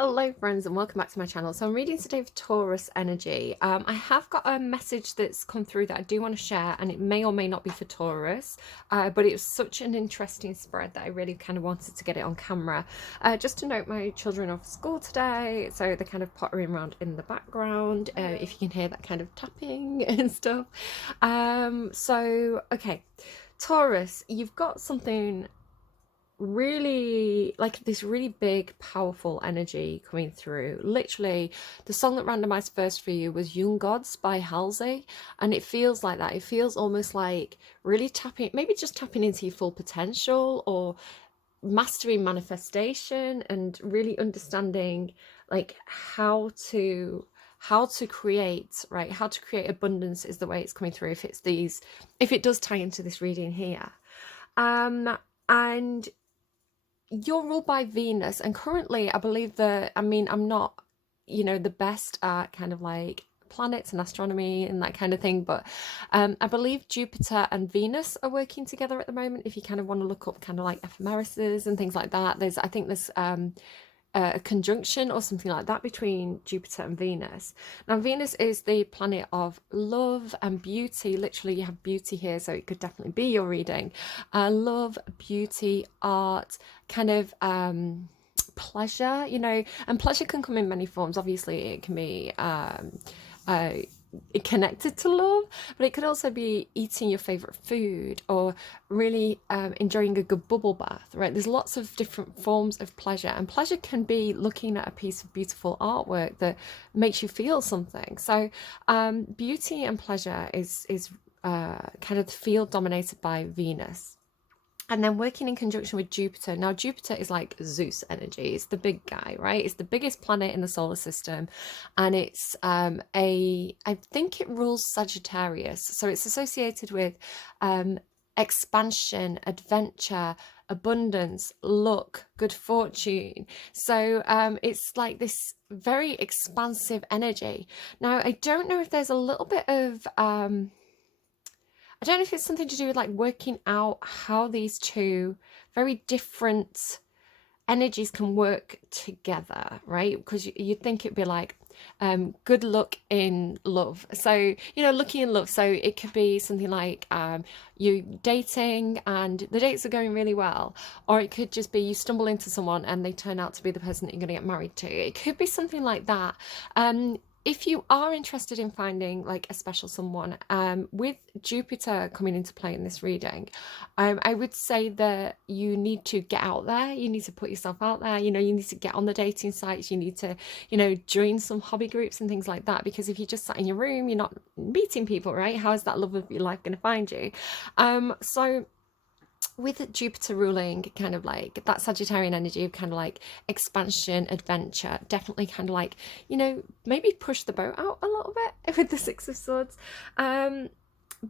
Hello friends and welcome back to my channel. So I'm reading today for Taurus energy. I have got a message that's come through that I do want to share, and it may or may not be for Taurus, but it was such an interesting spread that I really kind of wanted to get it on camera. Just to note, my children are off school today, so they're kind of pottering around in the background, if you can hear that kind of tapping and stuff. Okay, Taurus, you've got something really like this really big powerful energy coming through. Literally, the song that randomized first for you was Young Gods by Halsey, and it feels like that. It feels almost like really tapping, maybe just tapping into your full potential, or mastering manifestation and really understanding like how to create, right? How to create abundance is the way it's coming through, if it does tie into this reading here. And you're ruled by Venus, and currently I believe that, I'm not, the best at kind of like planets and astronomy and that kind of thing, but I believe Jupiter and Venus are working together at the moment. If you kind of want to look up kind of like ephemerises and things like that, I think there's a conjunction or something like that between Jupiter and Venus. Now, Venus is the planet of love and beauty. Literally, you have beauty here, so it could definitely be your reading. Love, beauty, art, kind of pleasure, and pleasure can come in many forms. Obviously, it can be connected to love, but it could also be eating your favorite food, or really enjoying a good bubble bath, right? There's lots of different forms of pleasure, and pleasure can be looking at a piece of beautiful artwork that makes you feel something. So beauty and pleasure is kind of the field dominated by Venus. And then working in conjunction with Jupiter. Now, Jupiter is like Zeus energy. It's the big guy, right? It's the biggest planet in the solar system. And it's I think it rules Sagittarius. So it's associated with expansion, adventure, abundance, luck, good fortune. So it's like this very expansive energy. Now, I don't know if there's a little bit of I don't know if it's something to do with like working out how these two very different energies can work together, right? Because you'd think it'd be like good luck in love. So, lucky in love. So it could be something like you dating and the dates are going really well. Or it could just be you stumble into someone and they turn out to be the person that you're going to get married to. It could be something like that. If you are interested in finding like a special someone, with Jupiter coming into play in this reading, I would say that you need to get out there. You need to put yourself out there. You need to get on the dating sites. You need to, join some hobby groups and things like that. Because if you just sat in your room, you're not meeting people, right? How is that love of your life going to find you? So with Jupiter ruling kind of like that Sagittarian energy of kind of like expansion, adventure, definitely kind of like, maybe push the boat out a little bit with the Six of Swords. But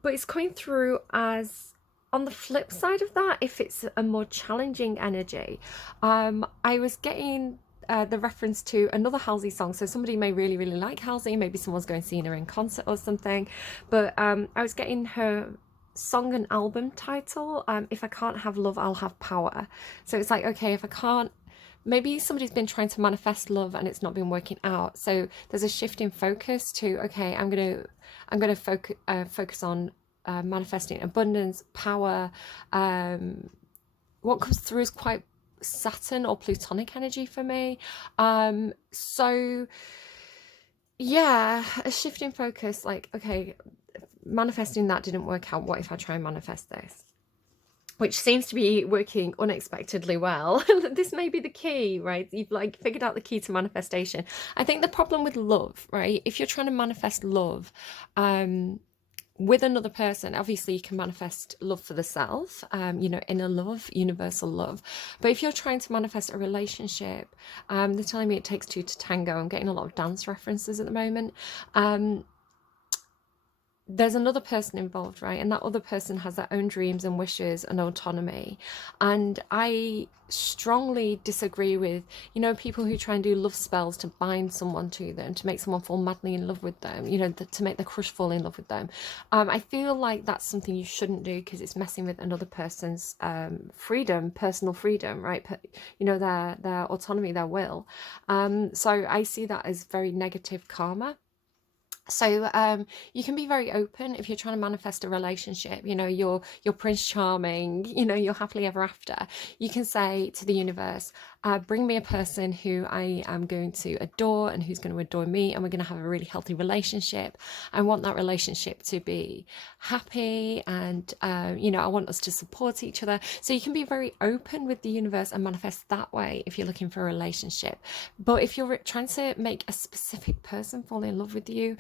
it's coming through as, on the flip side of that, if it's a more challenging energy, I was getting the reference to another Halsey song. So somebody may really, really like Halsey. Maybe someone's going to see her in concert or something. But I was getting her song and album title, If I Can't Have Love, I'll Have Power. So it's like, okay, if I can't, maybe somebody's been trying to manifest love and it's not been working out. So there's a shift in focus to, okay, I'm gonna focus on manifesting abundance, power. What comes through is quite Saturn or Plutonic energy for me. So yeah, a shift in focus, like, okay, manifesting that didn't work out. What if I try and manifest this? Which seems to be working unexpectedly well. This may be the key, right? You've like figured out the key to manifestation. I think the problem with love, right? If you're trying to manifest love, with another person, obviously you can manifest love for the self, inner love, universal love. But if you're trying to manifest a relationship, they're telling me it takes two to tango. I'm getting a lot of dance references at the moment. there's another person involved, right? And that other person has their own dreams and wishes and autonomy. And I strongly disagree with, you know, people who try and do love spells to bind someone to them, to make someone fall madly in love with them, you know, to make the crush fall in love with them. I feel like that's something you shouldn't do, because it's messing with another person's freedom, personal freedom, right? You know, their autonomy, their will. So I see that as very negative karma. So you can be very open if you're trying to manifest a relationship, you know, you're Prince Charming, you know, you're happily ever after. You can say to the universe, bring me a person who I am going to adore and who's going to adore me, and we're going to have a really healthy relationship. I want that relationship to be happy, and you know, I want us to support each other. So you can be very open with the universe and manifest that way if you're looking for a relationship. But if you're trying to make a specific person fall in love with you,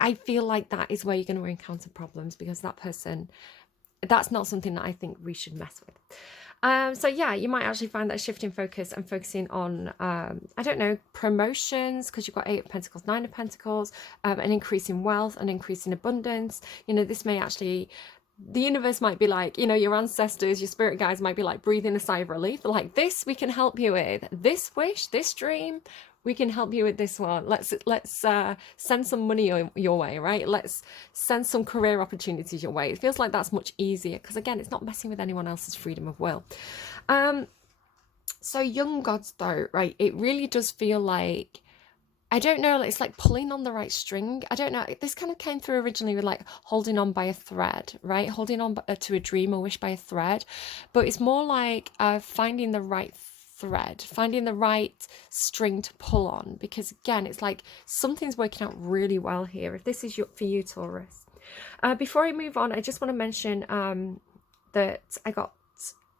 I feel like that is where you're going to encounter problems, because that person, that's not something that I think we should mess with. So yeah, you might actually find that shifting focus and focusing on, I don't know, promotions, because you've got 8 of Pentacles, 9 of Pentacles, an increase in wealth, an increase in abundance. You know, this may actually, the universe might be like, you know, your ancestors, your spirit guides might be like breathing a sigh of relief. They're like, this we can help you with. This wish, this dream, we can help you with this one. Let's send some money your way, right? Let's send some career opportunities your way. It feels like that's much easier, because again, it's not messing with anyone else's freedom of will. So young gods though, right? It really does feel like, I don't know, it's like pulling on the right string. I don't know. This kind of came through originally with like holding on by a thread, right? Holding on to a dream or wish by a thread. But it's more like finding the right thread, finding the right string to pull on. Because again, it's like something's working out really well here. If this is for you, Taurus. Before I move on, I just want to mention that I got,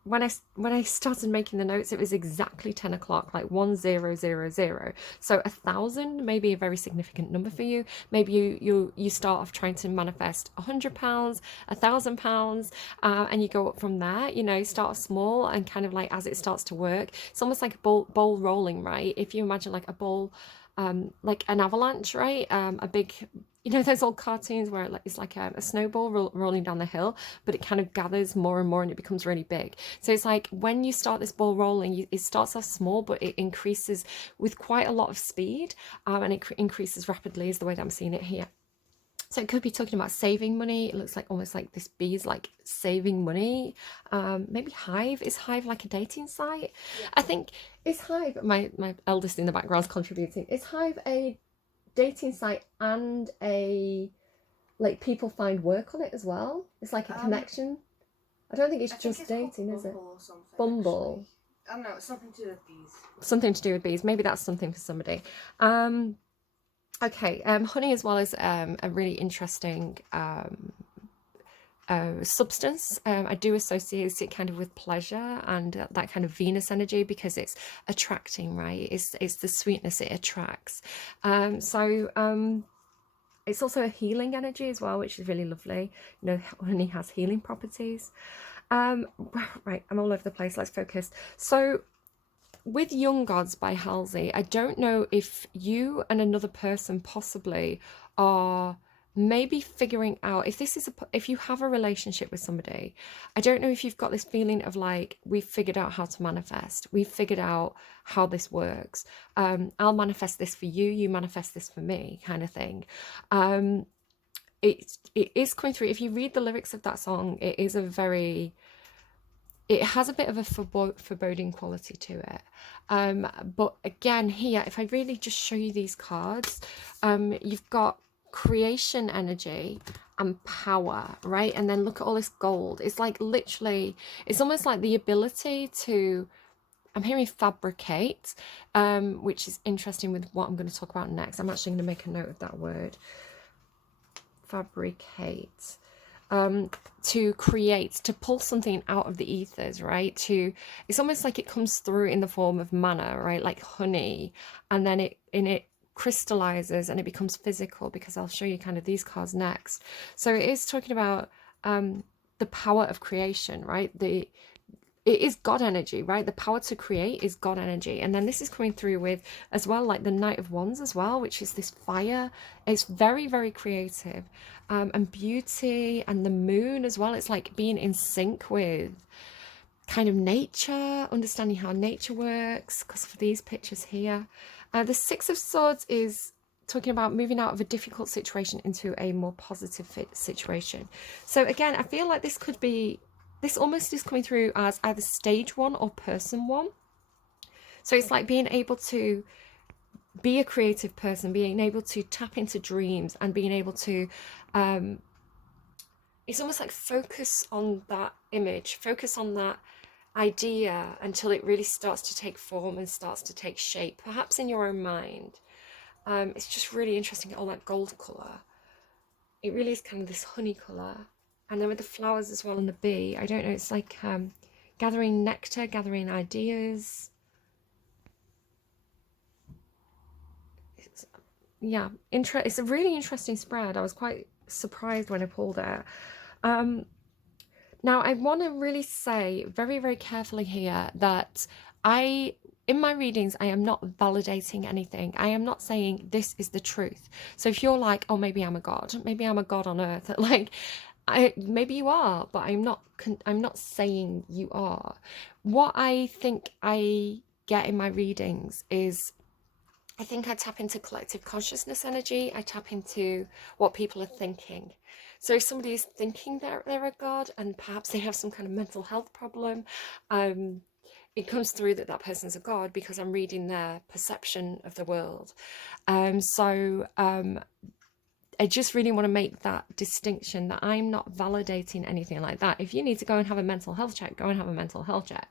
when I started making the notes, it was exactly 10 o'clock, like 1000. So 1,000 may be a very significant number for you. Maybe you start off trying to manifest £100, £1,000, and you go up from there. You know, start off small, and kind of like as it starts to work, it's almost like a bowl rolling, right? If you imagine like a bowl, like an avalanche, right? A big, you know, those old cartoons where it's like a snowball rolling down the hill, but it kind of gathers more and more and it becomes really big. So it's like when you start this ball rolling, it starts off small, but it increases with quite a lot of speed, and it increases rapidly is the way that I'm seeing it here. So it could be talking about saving money. It looks like almost like this bee's like saving money. Maybe Hive. Is Hive like a dating site? Yeah. I think, is Hive, my eldest in the background is contributing, is Hive a dating site and a, like, people find work on it as well? It's like a connection. I don't think it's just dating, is it? Or something, Bumble. Actually. I don't know, it's something to do with bees. Something to do with bees. Maybe that's something for somebody. Okay, honey as well is a really interesting substance. I do associate it kind of with pleasure and that kind of Venus energy, because it's attracting, right? It's the sweetness it attracts. It's also a healing energy as well, which is really lovely. You know, honey has healing properties. Right, I'm all over the place. Let's focus. So with Young Gods by Halsey, I don't know if you and another person possibly are maybe figuring out if this is if you have a relationship with somebody. I don't know if you've got this feeling of like, we've figured out how to manifest, we've figured out how this works. I'll manifest this for you, you manifest this for me, kind of thing. It is coming through. If you read the lyrics of that song, it is it has a bit of a foreboding quality to it. But again, here, if I really just show you these cards, you've got creation energy and power, right? And then look at all this gold. It's like literally, it's almost like the ability to, I'm hearing fabricate, which is interesting with what I'm going to talk about next. I'm actually going to make a note of that word. Fabricate. To create, to pull something out of the ethers, right? It's almost like it comes through in the form of manna, right? Like honey, and then it crystallizes and it becomes physical, because I'll show you kind of these cards next. So it is talking about the power of creation, right? it is God energy, right? The power to create is God energy. And then this is coming through with as well, like the Knight of Wands as well, which is this fire. It's very, very creative. And beauty, and the moon as well. It's like being in sync with kind of nature, understanding how nature works, because for these pictures here. The Six of Swords is talking about moving out of a difficult situation into a more positive situation. So again, I feel like this could be, this almost is coming through as either stage one or person one. So it's like being able to be a creative person, being able to tap into dreams, and being able to, it's almost like focus on that image, focus on that idea until it really starts to take form and starts to take shape, perhaps in your own mind. It's just really interesting, all that gold colour. It really is kind of this honey colour. And then with the flowers as well and the bee, I don't know, it's like gathering nectar, gathering ideas. Yeah, it's a really interesting spread. I was quite surprised when I pulled it. Now, I want to really say very, very carefully here that in my readings, I am not validating anything. I am not saying this is the truth. So if you're like, oh, maybe I'm a god, maybe I'm a god on earth, like, maybe you are, but I'm not saying you are. What I think I get in my readings is, I think I tap into collective consciousness energy. I tap into what people are thinking. So if somebody is thinking that they're a god and perhaps they have some kind of mental health problem, it comes through that person's a god because I'm reading their perception of the world. I just really want to make that distinction that I'm not validating anything like that. If you need to go and have a mental health check, go and have a mental health check.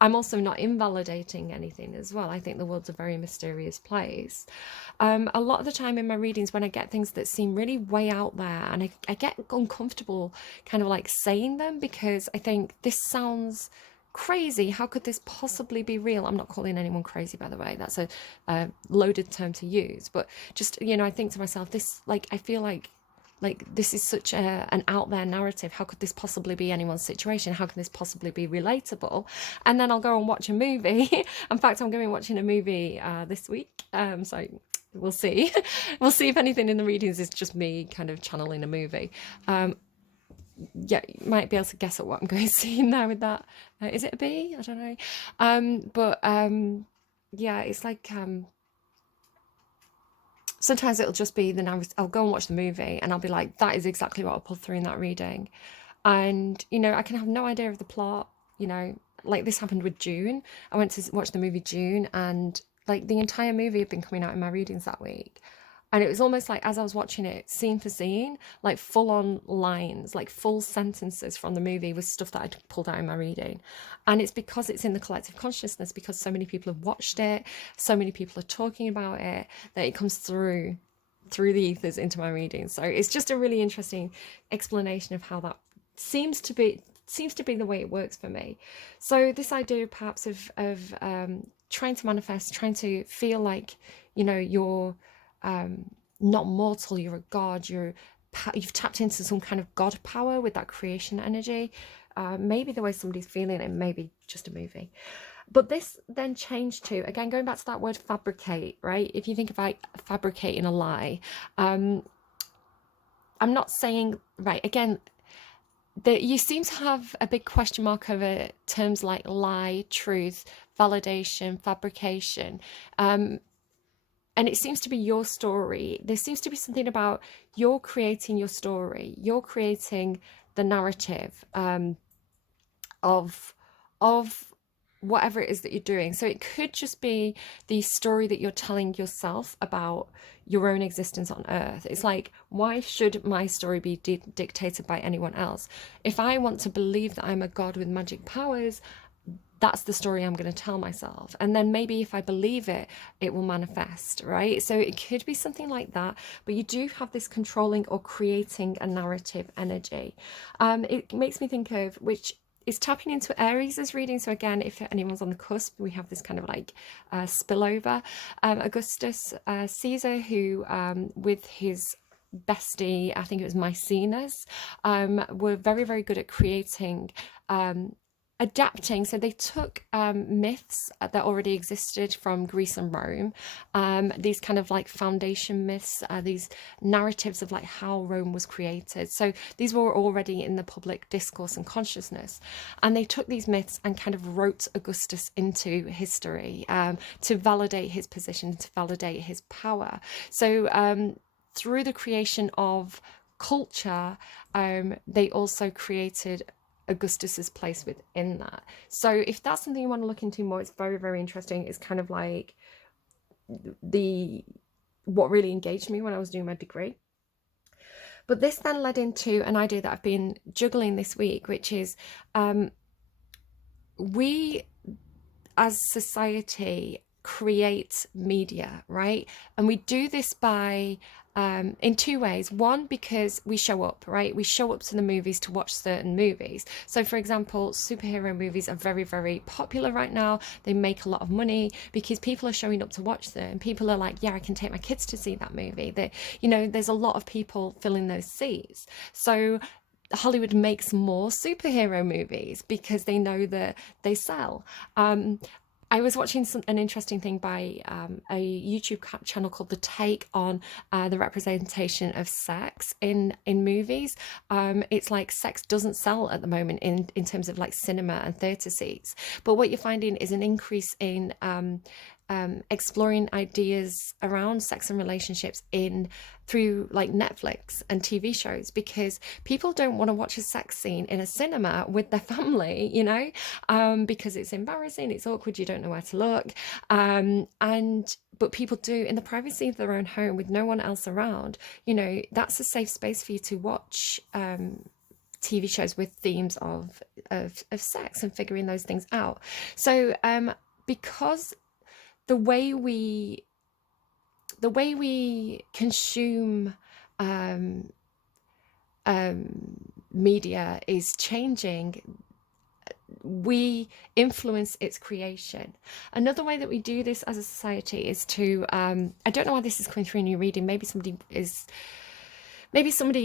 I'm also not invalidating anything as well. I think the world's a very mysterious place. A lot of the time in my readings, when I get things that seem really way out there, and I get uncomfortable kind of like saying them, because I think this sounds crazy. How could this possibly be real? I'm not calling anyone crazy, by the way. That's a loaded term to use. But just, I think to myself, this, like, I feel like this is such an out there narrative. How could this possibly be anyone's situation? How can this possibly be relatable? And then I'll go and watch a movie. In fact, I'm going to be watching a movie this week. So we'll see. We'll see if anything in the readings is just me kind of channeling a movie. Yeah, you might be able to guess at what I'm going to see now with that. Is it a bee? I don't know. Yeah, it's like sometimes it'll just be I'll go and watch the movie and I'll be like, that is exactly what I'll pull through in that reading. And, I can have no idea of the plot, like this happened with June. I went to watch the movie June, and like the entire movie had been coming out in my readings that week. And it was almost like, as I was watching it, scene for scene, like full on lines, like full sentences from the movie was stuff that I'd pulled out in my reading. And it's because it's in the collective consciousness, because so many people have watched it, so many people are talking about it, that it comes through the ethers into my reading. So it's just a really interesting explanation of how that seems to be the way it works for me. So this idea perhaps of trying to manifest, trying to feel like, you're not mortal, you're a god, you've tapped into some kind of god power with that creation energy. Maybe the way somebody's feeling it, maybe just a movie. But this then changed to, again, going back to that word fabricate, right? If you think about fabricating a lie, I'm not saying, right, again, that you seem to have a big question mark over terms like lie, truth, validation, fabrication. And it seems to be your story. There seems to be something about you're creating your story. You're creating the narrative of whatever it is that you're doing. So it could just be the story that you're telling yourself about your own existence on Earth. It's like, why should my story be dictated by anyone else? If I want to believe that I'm a god with magic powers, that's the story I'm going to tell myself. And then maybe if I believe it, it will manifest, right? So it could be something like that, but you do have this controlling or creating a narrative energy. It makes me think of, which is tapping into Aries' reading. So again, if anyone's on the cusp, we have this kind of like spillover. Augustus Caesar, who with his bestie, I think it was Maecenas, were very, very good at creating adapting. So they took myths that already existed from Greece and Rome, these kind of like foundation myths, these narratives of like how Rome was created. So these were already in the public discourse and consciousness, and they took these myths and kind of wrote Augustus into history, to validate his position, to validate his power. So through the creation of culture, they also created Augustus's place within that. So if that's something you want to look into more, it's very, very interesting. It's kind of like what really engaged me when I was doing my degree. But this then led into an idea that I've been juggling this week, which is we as society create media, right? And we do this by in two ways. One, because we show up, right? We show up to the movies to watch certain movies. So for example, superhero movies are very, very popular right now. They make a lot of money because people are showing up to watch them. People are like, yeah, I can take my kids to see that movie. That, you know, there's a lot of people filling those seats. So Hollywood makes more superhero movies because they know that they sell. I was watching an interesting thing by a YouTube channel called The Take on the representation of sex in movies. It's like sex doesn't sell at the moment in terms of like cinema and theatre seats. But what you're finding is an increase in exploring ideas around sex and relationships through like Netflix and TV shows, because people don't want to watch a sex scene in a cinema with their family, you know, because it's embarrassing, it's awkward, you don't know where to look, but people do in the privacy of their own home with no one else around. You know, that's a safe space for you to watch TV shows with themes of sex and figuring those things out. So because the way we consume media is changing, we influence its creation. Another way that we do this as a society is to I don't know why this is coming through in your reading. Maybe somebody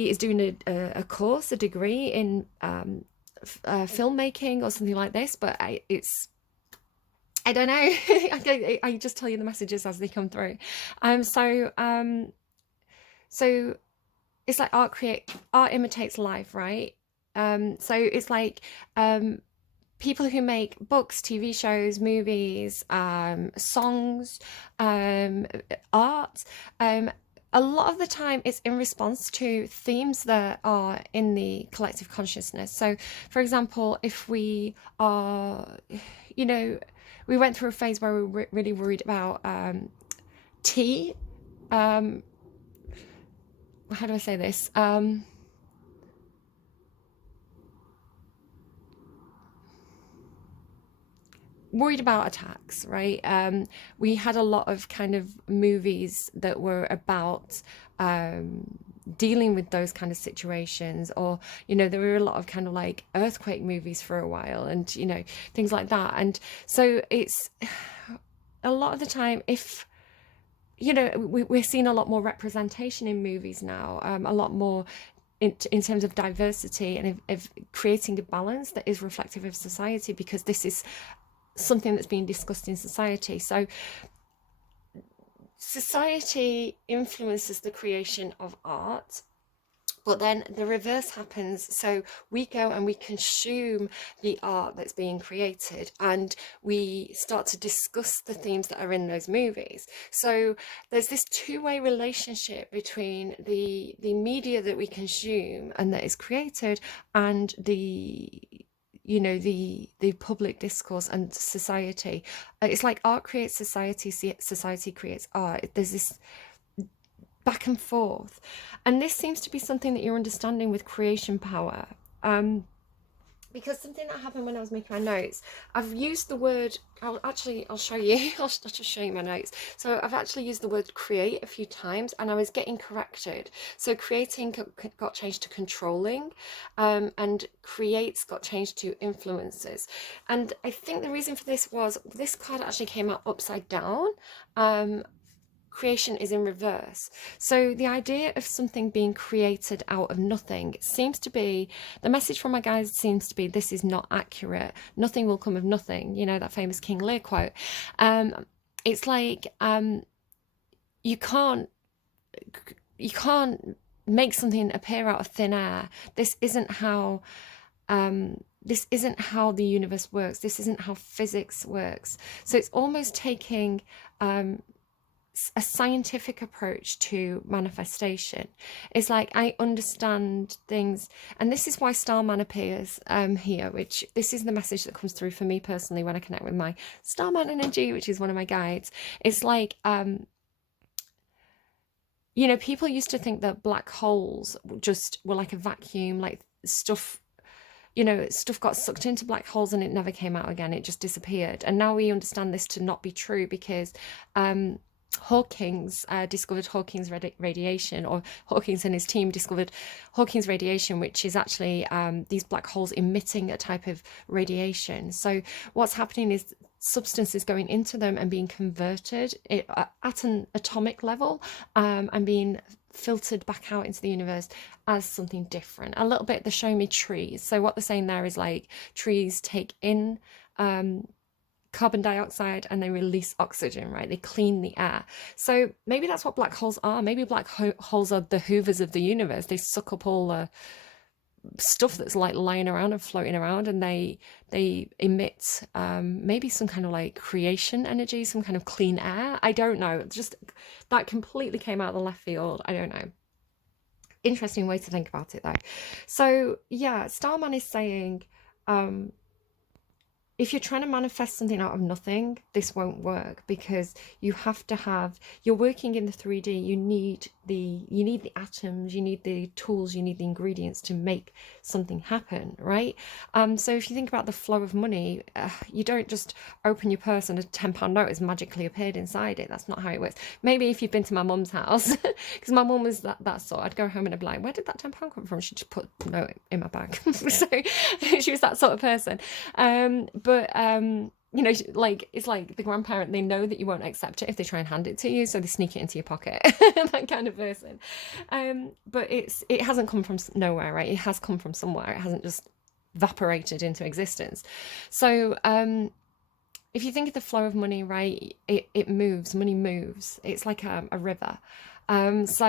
is doing a course, a degree in filmmaking or something like this, but I don't know. I just tell you the messages as they come through. So it's like art imitates life, right? So it's like people who make books, TV shows, movies, songs, art. A lot of the time it's in response to themes that are in the collective consciousness. So, for example, if we are, you know, we went through a phase where we were really worried about tea. How do I say this? Worried about attacks, right? We had a lot of kind of movies that were about dealing with those kind of situations, or, you know, there were a lot of kind of like earthquake movies for a while, and, you know, things like that. And so it's a lot of the time, if, you know, we're seeing a lot more representation in movies now, a lot more in terms of diversity and of creating a balance that is reflective of society, because this is something that's being discussed in society. So society influences the creation of art, but then the reverse happens. So we go and we consume the art that's being created, and we start to discuss the themes that are in those movies. So there's this two-way relationship between the media that we consume and that is created, and the public discourse and society. It's like art creates society, society creates art. There's this back and forth, and this seems to be something that you're understanding with creation power, because something that happened when I was making my notes, I've used the word, I'll show you, I'll just show you my notes. So I've actually used the word create a few times, and I was getting corrected. So creating got changed to controlling, and creates got changed to influences. And I think the reason for this was this card actually came out upside down. creation is in reverse. So the idea of something being created out of nothing seems to be, the message from my guides seems to be, this is not accurate. Nothing will come of nothing. You know, that famous King Lear quote. It's like, you can't make something appear out of thin air. This isn't how the universe works. This isn't how physics works. So it's almost taking a scientific approach to manifestation. It's like, I understand things, and this is why Starman appears here, which this is the message that comes through for me personally when I connect with my Starman energy, which is one of my guides. It's like, you know, people used to think that black holes just were like a vacuum, like stuff, you know, stuff got sucked into black holes and it never came out again. It just disappeared. And now we understand this to not be true, because Hawking's discovered Hawking's radiation, or Hawking's and his team discovered Hawking's radiation, which is actually these black holes emitting a type of radiation. So what's happening is substances going into them and being converted at an atomic level, and being filtered back out into the universe as something different. A little bit, they're showing me trees. So what they're saying there is like, trees take in carbon dioxide and they release oxygen, right? They clean the air. So maybe that's what black holes are. Maybe black holes are the hoovers of the universe. They suck up all the stuff that's like lying around and floating around, and they emit maybe some kind of like creation energy, some kind of clean air. I don't know. Just that completely came out of the left field. I don't know. Interesting way to think about it though. So yeah, Starman is saying, if you're trying to manifest something out of nothing, this won't work, because you have to have, you're working in the 3D, you need the atoms, you need the tools, you need the ingredients to make something happen, right? So if you think about the flow of money, you don't just open your purse and a £10 note has magically appeared inside it. That's not how it works. Maybe if you've been to my mum's house, because my mum was that sort. I'd go home and I'd be like, where did that £10 come from? She'd just put a note in my bag. So she was that sort of person. But you know, like, it's like the grandparent, they know that you won't accept it if they try and hand it to you, so they sneak it into your pocket. That kind of person. But it hasn't come from nowhere, right? It has come from somewhere. It hasn't just evaporated into existence. So if you think of the flow of money, right, it moves. Money moves. It's like a river. It's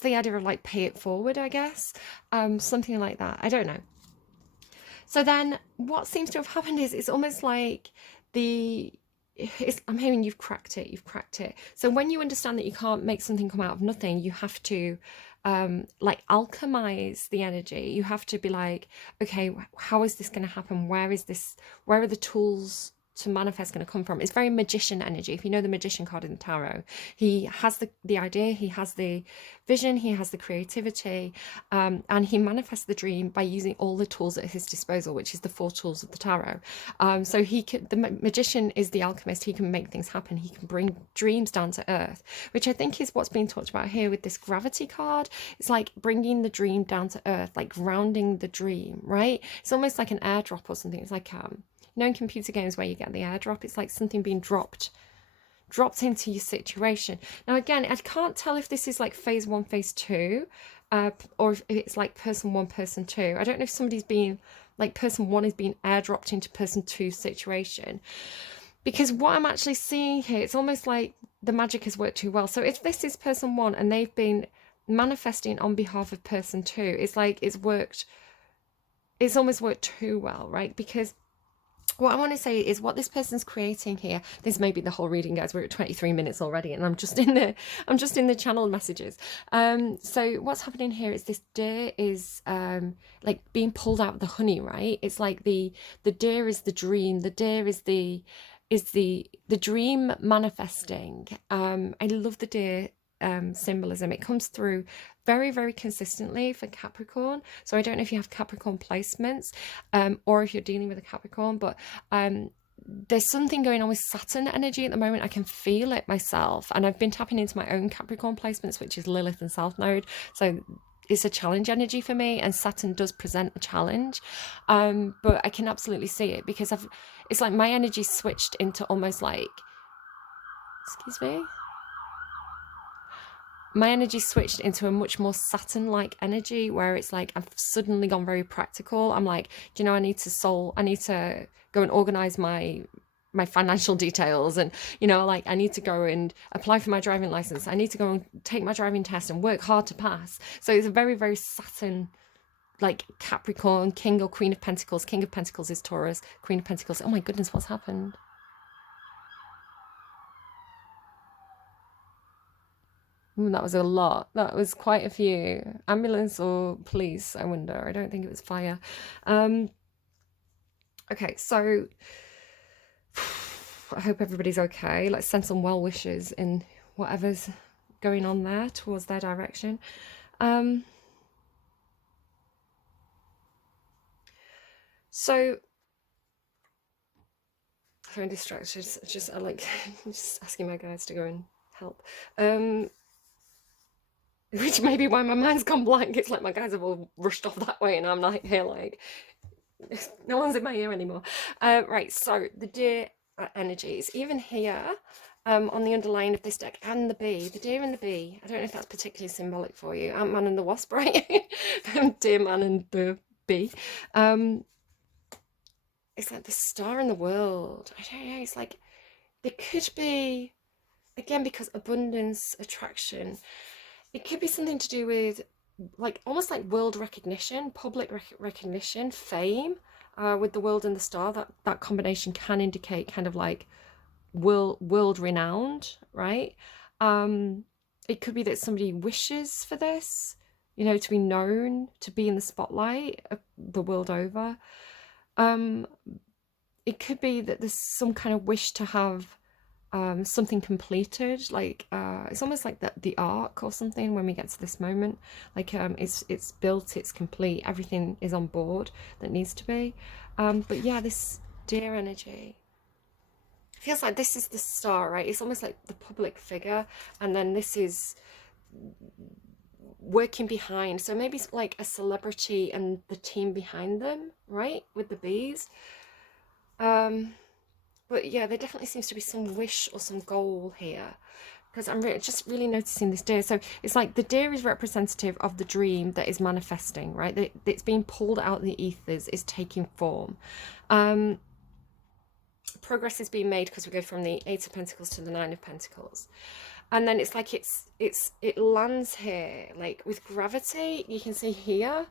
the idea of like, pay it forward, I guess. Something like that. I don't know. So then what seems to have happened is, it's almost like I'm hearing you've cracked it. So when you understand that you can't make something come out of nothing, you have to like alchemize the energy. You have to be like, okay, how is this going to happen? Where are the tools to manifest going to come from? It's very magician energy. If you know the magician card in the tarot, he has the idea, he has the vision, he has the creativity, and he manifests the dream by using all the tools at his disposal, which is the 4 tools of the tarot. So the magician is the alchemist. He can make things happen. He can bring dreams down to earth, which I think is what's being talked about here with this gravity card. It's like bringing the dream down to earth, like grounding the dream, right? It's almost like an airdrop or something. It's like you know, in computer games where you get the airdrop, it's like something being dropped into your situation. Now, again, I can't tell if this is like phase 1, phase 2, or if it's like person 1, person 2. I don't know if somebody's being like, person 1 is being airdropped into person 2's situation. Because what I'm actually seeing here, it's almost like the magic has worked too well. So if this is person 1 and they've been manifesting on behalf of person 2, it's like it's almost worked too well, right? Because what I want to say is, what this person's creating here, this may be the whole reading, guys. We're at 23 minutes already, and I'm just in the channel messages. So what's happening here is, this deer is like being pulled out of the honey, right? It's like the deer is the dream. The deer is the dream manifesting. I love the deer symbolism. It comes through very, very consistently for Capricorn. So I don't know if you have Capricorn placements, or if you're dealing with a Capricorn, but there's something going on with Saturn energy at the moment. I can feel it myself, and I've been tapping into my own Capricorn placements, which is Lilith and South Node. So it's a challenge energy for me, and Saturn does present a challenge, but I can absolutely see it, because it's like my energy switched into almost like excuse me, my energy switched into a much more Saturn-like energy where it's like I've suddenly gone very practical. I'm like, do you know, I need to go and organize my financial details, and you know, like I need to go and apply for my driving license. I need to go and take my driving test and work hard to pass. So it's a very, very Saturn, like Capricorn, King or Queen of Pentacles. King of Pentacles is Taurus, Queen of Pentacles. Oh my goodness, what's happened? Ooh, that was a lot. That was quite a few. Ambulance or police, I wonder. I don't think it was fire. Okay, so I hope everybody's okay. Let's send some well wishes in whatever's going on there towards their direction. So I'm distracted. Just I like just asking my guides to go and help. Which may be why my mind's gone blank. It's like my guys have all rushed off that way, and I'm like here like no one's in my ear anymore. Right, so the deer energies, even here, on the underline of this deck, and the bee, the deer and the bee. I don't know if that's particularly symbolic for you. Ant-Man and the Wasp, right? Deer man and the bee. It's like the star in the world. I don't know. It's like it could be, again, because abundance, attraction. It could be something to do with like almost like world recognition, public recognition, fame, with the world and the star. That combination can indicate kind of like world renowned, right? It could be that somebody wishes for this, you know, to be known, to be in the spotlight the world over. It could be that there's some kind of wish to have something completed, like it's almost like the arc or something. When we get to this moment, like it's built, it's complete, everything is on board that needs to be. But yeah, this deer energy feels like this is the star, right? It's almost like the public figure, and then this is working behind. So maybe it's like a celebrity and the team behind them, right, with the bees. But yeah, there definitely seems to be some wish or some goal here, because I'm just really noticing this deer. So it's like the deer is representative of the dream that is manifesting, right? That it's being pulled out of the ethers, is taking form. Progress is being made because we go from the Eight of Pentacles to the Nine of Pentacles. And then it's like it lands here, like with gravity. You can see here,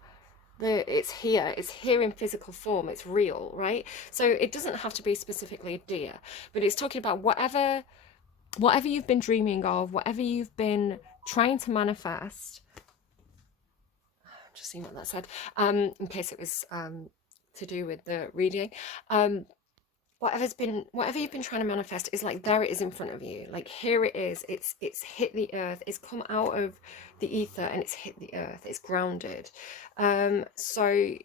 it's here in physical form, it's real, right? So it doesn't have to be specifically a deer, but it's talking about whatever you've been dreaming of, whatever you've been trying to manifest. Just seeing what that said, in case it was to do with the reading. Whatever you've been trying to manifest is like, there it is in front of you, like here it is. It's hit the earth, it's come out of the ether and it's hit the earth, it's grounded. So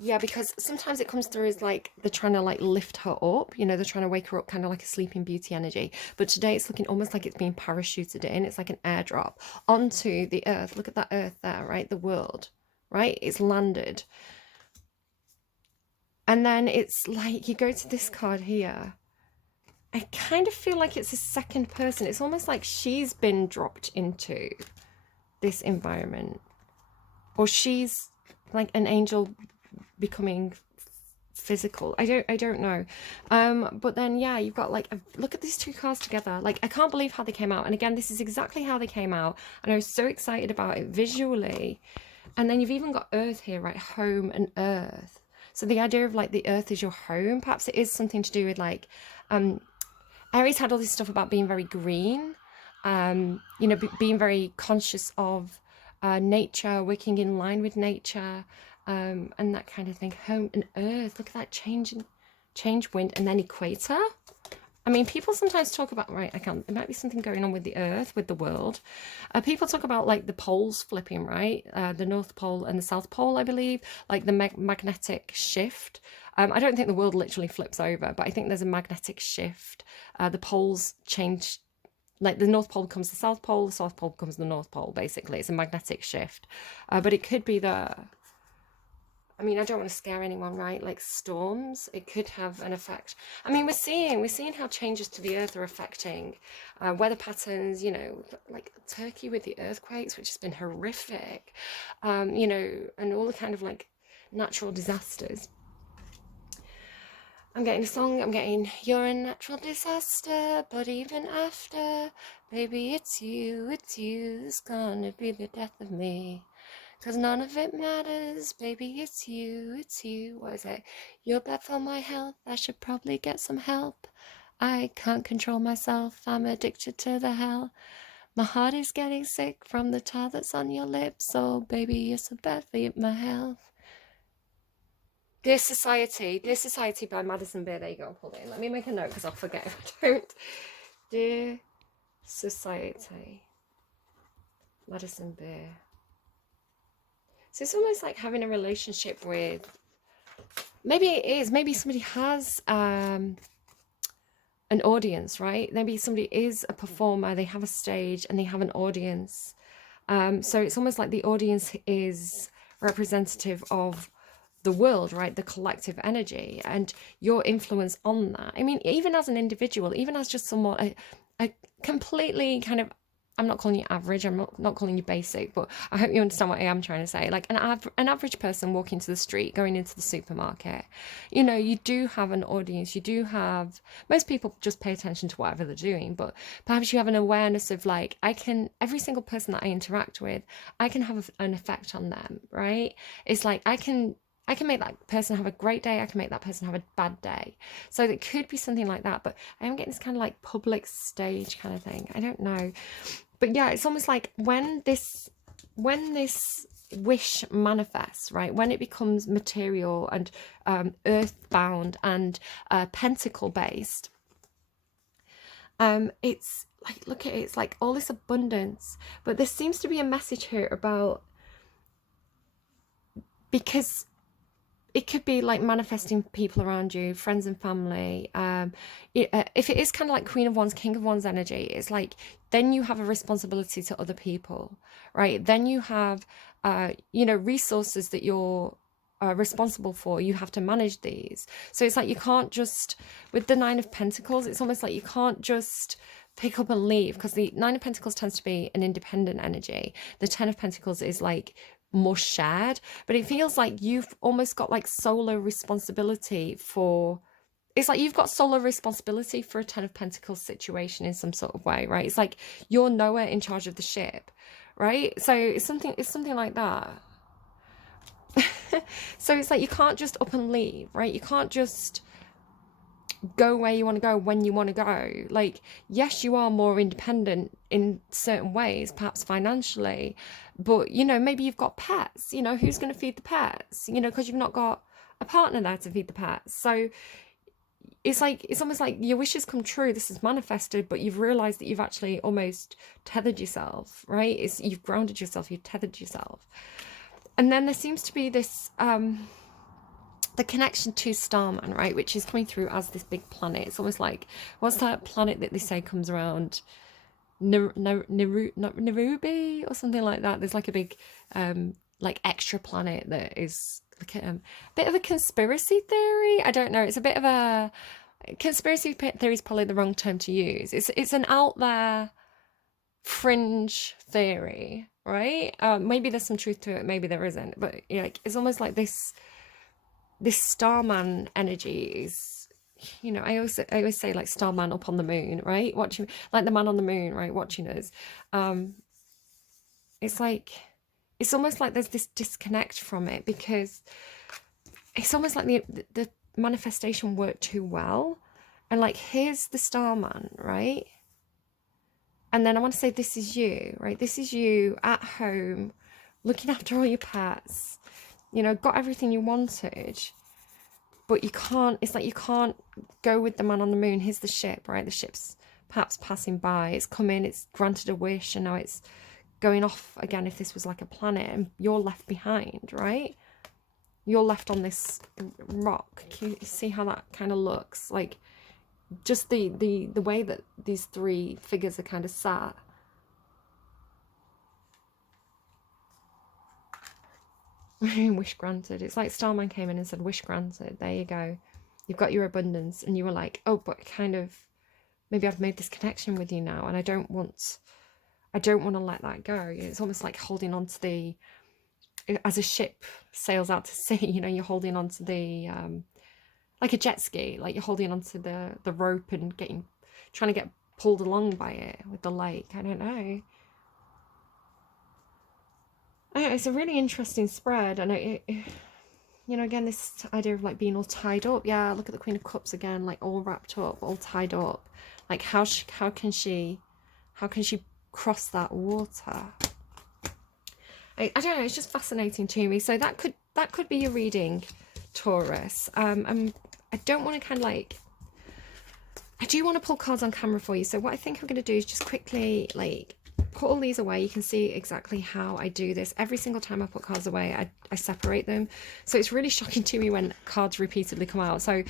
yeah, because sometimes it comes through as like they're trying to like lift her up, you know, they're trying to wake her up, kind of like a Sleeping Beauty energy. But today it's looking almost like it's being parachuted in. It's like an airdrop onto the earth. Look at that earth there, right? The world, right? It's landed. And then it's like you go to this card here. I kind of feel like it's a second person. It's almost like she's been dropped into this environment, or she's like an angel becoming physical. I don't know. But then yeah, you've got like look at these two cards together. Like I can't believe how they came out. And again, this is exactly how they came out, and I was so excited about it visually. And then you've even got earth here, right? Home and earth. So the idea of like the earth is your home. Perhaps it is something to do with like Aries had all this stuff about being very green, you know, being very conscious of nature, working in line with nature, and that kind of thing. Home and earth. Look at that change wind, and then equator. I mean, people sometimes talk about, right, there might be something going on with the earth, with the world. People talk about like the poles flipping, right? The North Pole and the South Pole, I believe, like the magnetic shift. I don't think the world literally flips over, but I think there's a magnetic shift. The poles change, like the North Pole becomes the South Pole, the South Pole becomes the North Pole, basically. It's a magnetic shift. But it could be I mean, I don't want to scare anyone, right? Like storms, it could have an effect. I mean, we're seeing how changes to the earth are affecting weather patterns, you know, like Turkey with the earthquakes, which has been horrific, you know, and all the kind of like natural disasters. I'm getting a song, I'm getting, you're a natural disaster, but even after, baby, it's you, it's gonna be the death of me. 'Cause none of it matters, baby, it's you. What is it? You're bad for my health, I should probably get some help. I can't control myself, I'm addicted to the hell. My heart is getting sick from the tar that's on your lips, oh baby, you're so bad for my health. Dear Society by Madison Beer. There you go, hold it. Let me make a note because I'll forget if I don't. Dear Society, Madison Beer. So it's almost like having a relationship with, maybe it is, maybe somebody has an audience, right? Maybe somebody is a performer, they have a stage and they have an audience. So it's almost like the audience is representative of the world, right? The collective energy and your influence on that. I mean, even as an individual, even as just someone, a completely kind of, I'm not calling you average, I'm not calling you basic, but I hope you understand what I am trying to say. Like an average person walking to the street, going into the supermarket, you know, you do have an audience, you do have, most people just pay attention to whatever they're doing, but perhaps you have an awareness of like, every single person that I interact with, I can have an effect on them, right? It's like, I can make that person have a great day. I can make that person have a bad day. So it could be something like that. But I am getting this kind of like public stage kind of thing. I don't know. But yeah, it's almost like when this wish manifests, right? When it becomes material and earthbound and pentacle based, it's like, look at it. It's like all this abundance. But there seems to be a message here about, because it could be like manifesting people around you, friends and family. If it is kind of like Queen of Wands, King of Wands energy, it's like then you have a responsibility to other people, right? Then you have, you know, resources that you're responsible for. You have to manage these. So it's like you can't just, with the Nine of Pentacles, it's almost like you can't just pick up and leave, because the Nine of Pentacles tends to be an independent energy. The Ten of Pentacles is like more shared, but it feels like you've almost got like solo responsibility for, it's like you've got solo responsibility for a Ten of Pentacles situation in some sort of way, right? It's like you're nowhere in charge of the ship, right? So it's something like that. So it's like you can't just up and leave, right? You can't just go where you want to go when you want to go. Like, yes, you are more independent in certain ways, perhaps financially, but you know, maybe you've got pets, you know, who's going to feed the pets, you know, because you've not got a partner there to feed the pets. So it's like, it's almost like your wishes come true, this is manifested, but you've realized that you've actually almost tethered yourself, right? It's, you've grounded yourself, you've tethered yourself. And then there seems to be this the connection to Starman, right, which is coming through as this big planet. It's almost like, what's that planet that they say comes around Nerubi or something like that? There's like a big like extra planet that is like a bit of a conspiracy theory. I don't know, it's a bit of a conspiracy theory is probably the wrong term to use. It's an out there fringe theory, right? Maybe there's some truth to it, maybe there isn't, but you know, like, it's almost like this Starman energy is, you know, I always say like Starman up on the moon, right? Watching, like the man on the moon, right? Watching us. It's like, it's almost like there's this disconnect from it, because it's almost like the manifestation worked too well. And like, here's the Starman, right? And then I want to say, this is you, right? This is you at home, looking after all your pets, you know, got everything you wanted, but you can't, it's like you can't go with the man on the moon. Here's the ship, right? The ship's perhaps passing by, it's come in, it's granted a wish, and now it's going off again if this was like a planet, and you're left behind, right? You're left on this rock. Can you see how that kind of looks? Like, just the way that these three figures are kind of sat. Wish granted. It's like Starman came in and said, wish granted. There you go. You've got your abundance. And you were like, oh, but kind of, maybe I've made this connection with you now, and I don't want to let that go. It's almost like holding on to the, as a ship sails out to sea, you know, you're holding on to the, like a jet ski, like you're holding on to the rope and trying to get pulled along by it with the lake. I don't know. It's a really interesting spread, and you know, again, this idea of like being all tied up. Yeah, look at the Queen of Cups again, like all wrapped up, all tied up. Like how can she cross that water? I don't know. It's just fascinating to me. So that could be your reading, Taurus. I don't want to kind of like. I do want to pull cards on camera for you. So what I think I'm going to do is just quickly like put all these away. You can see exactly how I do this. Every single time I put cards away, I separate them. So it's really shocking to me when cards repeatedly come out. So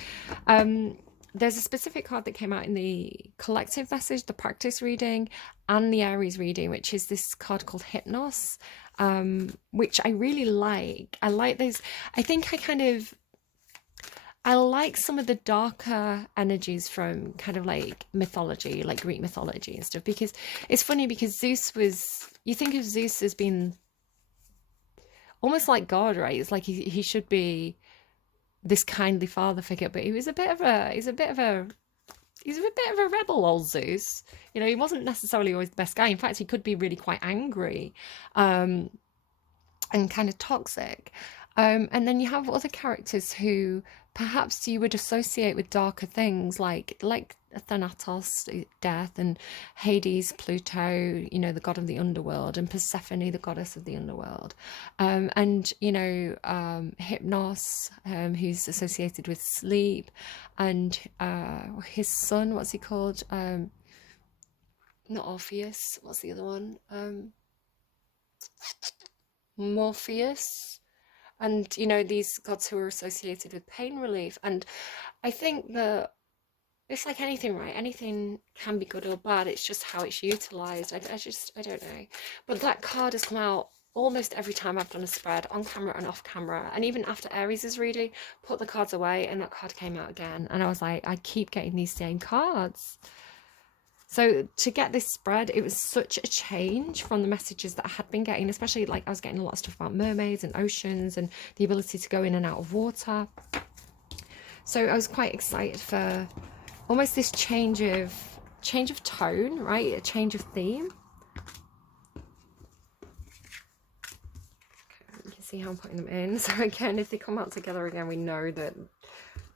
there's a specific card that came out in the collective message, the practice reading, and the Aries reading, which is this card called Hypnos, which I really like. I like those. I think I like some of the darker energies from kind of like mythology, like Greek mythology and stuff, because it's funny because you think of Zeus as being almost like God, right? It's like he should be this kindly father figure, but he's a bit of a rebel, old Zeus. You know, he wasn't necessarily always the best guy. In fact, he could be really quite angry, and kind of toxic. And then you have other characters who perhaps you would associate with darker things, like Thanatos, death, and Hades, Pluto, you know, the god of the underworld, and Persephone, the goddess of the underworld, and you know, Hypnos, who's associated with sleep, and his son, what's he called? Not Orpheus. What's the other one? Morpheus. And, you know, these gods who are associated with pain relief. And I think that it's like anything, right? Anything can be good or bad. It's just how it's utilized. I don't know. But that card has come out almost every time I've done a spread, on camera and off camera. And even after Aries' reading, put the cards away and that card came out again. And I was like, I keep getting these same cards. So to get this spread, it was such a change from the messages that I had been getting, especially like I was getting a lot of stuff about mermaids and oceans and the ability to go in and out of water. So I was quite excited for almost this change of tone, right? A change of theme. Okay, you can see how I'm putting them in. So again, if they come out together again, we know that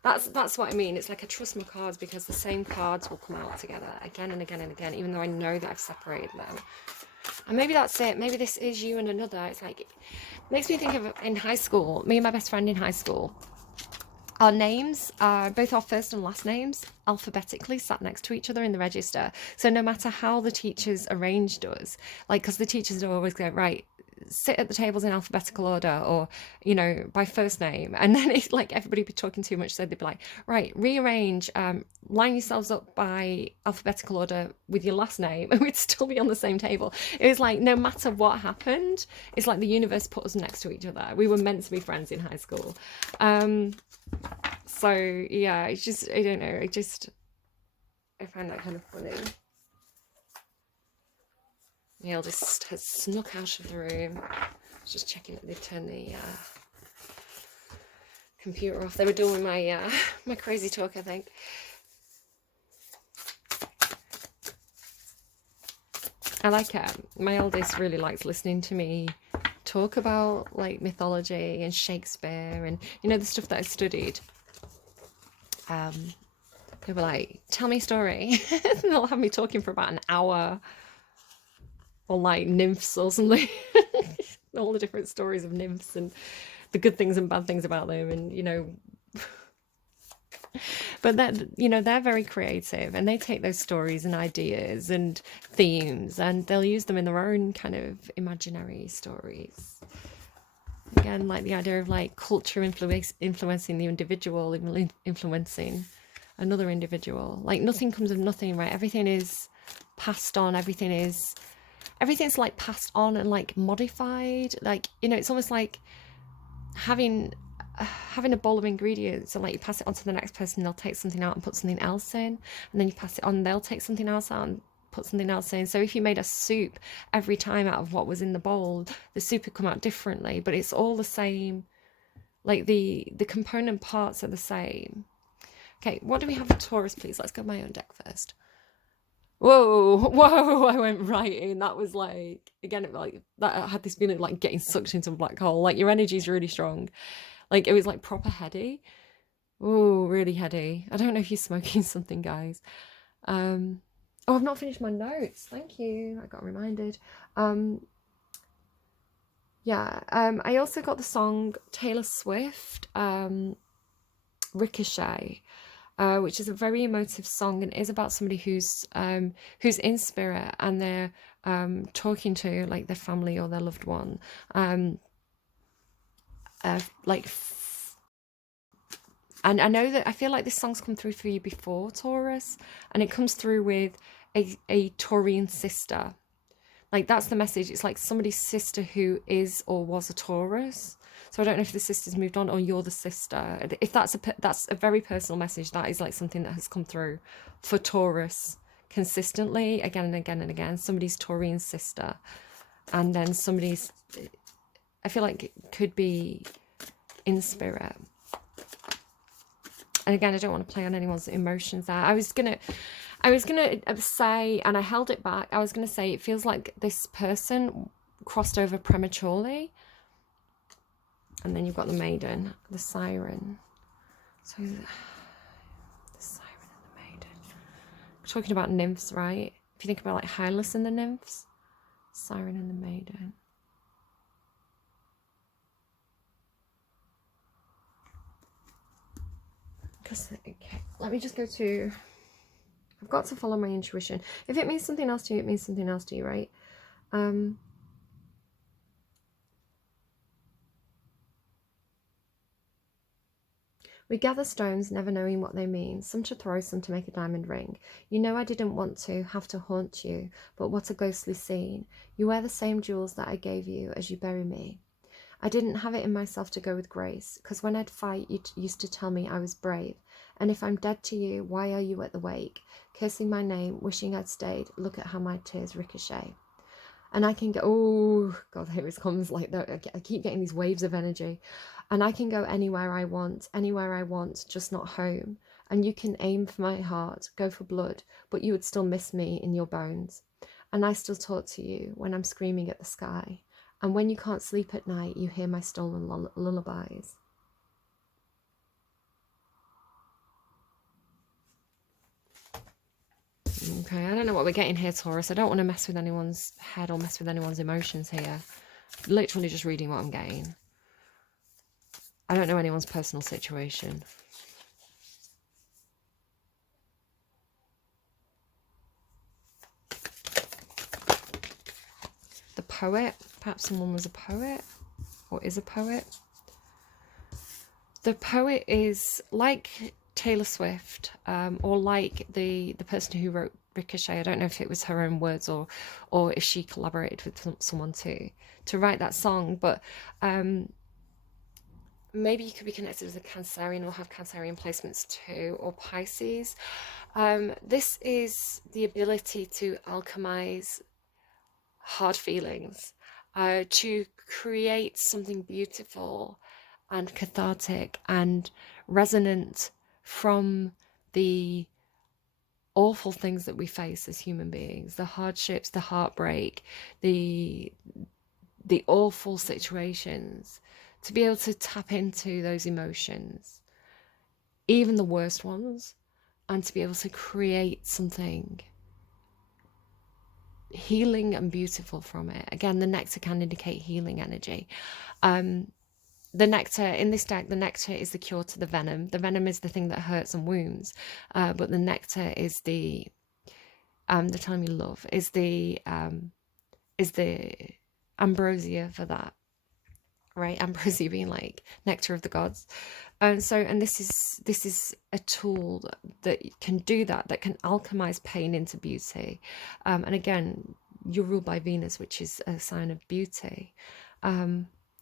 that's what I mean. It's like I trust my cards because the same cards will come out together again and again and again, even though I know that I've separated them. And maybe that's it. Maybe this is you and another. It's like, it makes me think of in high school, me and my best friend in high school. Our names, both our first and last names, alphabetically sat next to each other in the register. So no matter how the teachers arranged us, like, because the teachers would always go, right, sit at the tables in alphabetical order, or, you know, by first name. And then it's like everybody would be talking too much, so they'd be like, right, rearrange, line yourselves up by alphabetical order with your last name, and we'd still be on the same table. It was like, no matter what happened, it's like the universe put us next to each other. We were meant to be friends in high school. So yeah, it's just, I don't know, I find that kind of funny. The eldest has snuck out of the room. Just checking that they've turned the computer off. They were doing my my crazy talk, I think. I like it. My eldest really likes listening to me talk about like mythology and Shakespeare and, you know, the stuff that I studied. They were like, tell me a story. And they'll have me talking for about an hour. Or like nymphs or something. All the different stories of nymphs and the good things and bad things about them, and, you know. But that, you know, they're very creative, and they take those stories and ideas and themes and they'll use them in their own kind of imaginary stories. Again, like the idea of like culture influencing the individual, influencing another individual. Like nothing comes of nothing, right? Everything is passed on. Everything's like passed on and like modified. Like, you know, it's almost like having a bowl of ingredients, and like you pass it on to the next person, they'll take something out and put something else in, and then you pass it on, they'll take something else out and put something else in. So if you made a soup every time out of what was in the bowl, the soup would come out differently, but it's all the same. Like the component parts are the same. Okay, what do we have for Taurus, please? Let's go my own deck first. Whoa, I went right in. That was like, again, like that, I had this feeling like getting sucked into a black hole. Like your energy is really strong. Like it was like proper heady. Oh, really heady. I don't know if you're smoking something, guys. Oh, I've not finished my notes. Thank you. I got reminded. Yeah. I also got the song Taylor Swift, Ricochet, which is a very emotive song and is about somebody who's in spirit, and they're talking to like their family or their loved one, like. And I know that I feel like this song's come through for you before, Taurus, and it comes through with a Taurian sister. Like that's the message. It's like somebody's sister who is or was a Taurus. So I don't know if the sister's moved on or you're the sister. If that's a very personal message, that is like something that has come through for Taurus consistently, again and again and again. Somebody's Taurian sister, and then somebody's, I feel like it could be in spirit. And again, I don't want to play on anyone's emotions there. I was gonna say, and I held it back, I was gonna say it feels like this person crossed over prematurely. And then you've got the maiden, the siren. So the siren and the maiden. We're talking about nymphs, right? If you think about like Hylas and the nymphs, siren and the maiden. Okay, let me just go to, I've got to follow my intuition. If it means something else to you, it means something else to you, right? We gather stones, never knowing what they mean, some to throw, some to make a diamond ring. You know I didn't want to have to haunt you, but what a ghostly scene. You wear the same jewels that I gave you as you bury me. I didn't have it in myself to go with grace, because when I'd fight, you used to tell me I was brave. And if I'm dead to you, why are you at the wake? Cursing my name, wishing I'd stayed, look at how my tears ricochet. And I can go, oh, God, here it comes, like that. I keep getting these waves of energy. And I can go anywhere I want, just not home. And you can aim for my heart, go for blood, but you would still miss me in your bones. And I still talk to you when I'm screaming at the sky. And when you can't sleep at night, you hear my stolen lullabies. Okay, I don't know what we're getting here, Taurus. I don't want to mess with anyone's head or mess with anyone's emotions here. Literally just reading what I'm getting. I don't know anyone's personal situation. The poet. Perhaps someone was a poet or is a poet. The poet is like Taylor Swift, or like the person who wrote Ricochet. I don't know if it was her own words or if she collaborated with someone to write that song, but maybe you could be connected with a Cancerian or have Cancerian placements too, or Pisces. This is the ability to alchemize hard feelings, to create something beautiful and cathartic and resonant from the awful things that we face as human beings, the hardships, the heartbreak, the awful situations, to be able to tap into those emotions, even the worst ones, and to be able to create something healing and beautiful from it. Again, the nectar can indicate healing energy. The nectar in this deck, the nectar is the cure to the venom. The venom is the thing that hurts and wounds, but the nectar is the telling me love is the ambrosia for that, right? Ambrosia being like nectar of the gods. And this is a tool that can do that can alchemize pain into beauty. And again, you're ruled by Venus, which is a sign of beauty.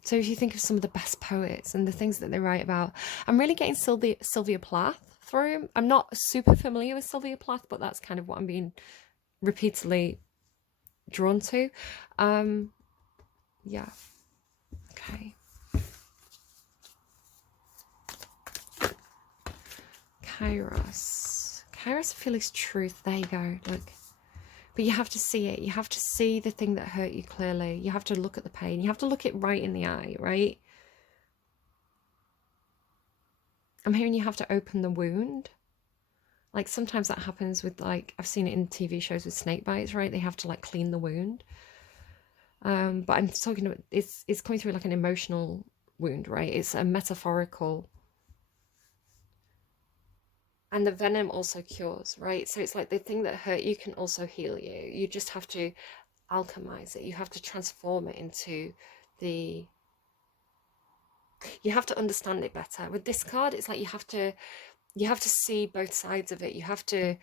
So if you think of some of the best poets and the things that they write about, I'm really getting Sylvia Plath through. I'm not super familiar with Sylvia Plath, but that's kind of what I'm being repeatedly drawn to. Yeah. Okay. Kairos. Kairos, I feel is truth. There you go. Look. But you have to see it. You have to see the thing that hurt you clearly. You have to look at the pain. You have to look it right in the eye, right? I'm hearing you have to open the wound. Like sometimes that happens with, like, I've seen it in TV shows with snake bites, right? They have to like clean the wound. But I'm talking about, it's coming through like an emotional wound, right? It's a metaphorical. And the venom also cures, right? So it's like the thing that hurt you can also heal you. You just have to alchemize it. You have to transform it into the, you have to understand it better. With this card, it's like you have to see both sides of it. You have to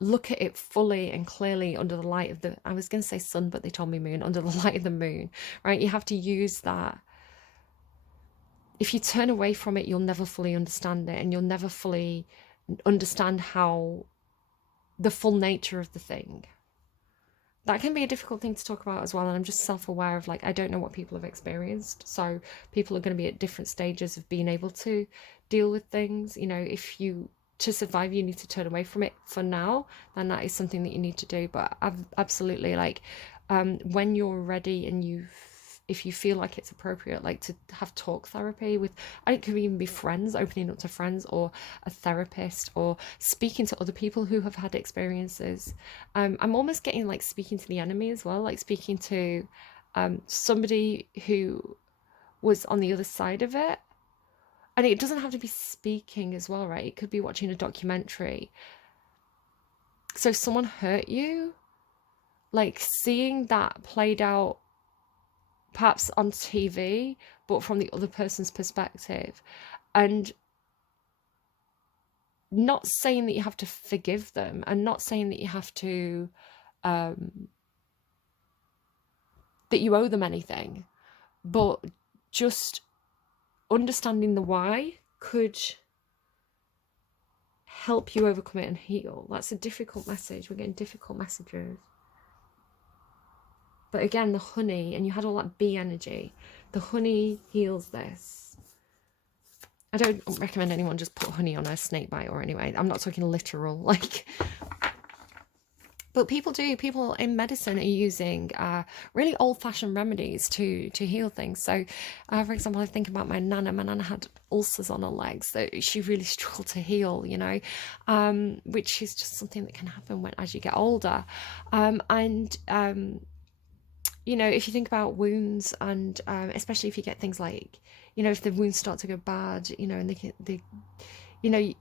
look at it fully and clearly under the light of the, I was going to say sun, but they told me moon, under the light of the moon, right? You have to use that. If you turn away from it, you'll never fully understand it, and you'll never fully understand how the full nature of the thing. That can be a difficult thing to talk about as well, and I'm just self-aware of, like, I don't know what people have experienced, so people are going to be at different stages of being able to deal with things. You know, if you, to survive, you need to turn away from it for now, then that is something that you need to do. But I've absolutely, like, when you're ready and if you feel like it's appropriate, like, to have talk therapy with, it could even be friends, opening up to friends, or a therapist, or speaking to other people who have had experiences. I'm almost getting like speaking to the enemy as well, like speaking to somebody who was on the other side of it. And it doesn't have to be speaking as well, right? It could be watching a documentary. So if someone hurt you, like seeing that played out perhaps on TV, but from the other person's perspective, and not saying that you have to forgive them, and not saying that you have to, that you owe them anything, but just understanding the why could help you overcome it and heal. That's a difficult message. We're getting difficult messages. But again, the honey, and you had all that bee energy, the honey heals this. I don't recommend anyone just put honey on a snake bite or anyway. I'm not talking literal, like. But people do. People in medicine are using really old-fashioned remedies to heal things. So, for example, I think about my Nana. My Nana had ulcers on her legs that she really struggled to heal, you know, which is just something that can happen as you get older. You know, if you think about wounds, and especially if you get things like, you know, if the wounds start to go bad, you know, and they you know,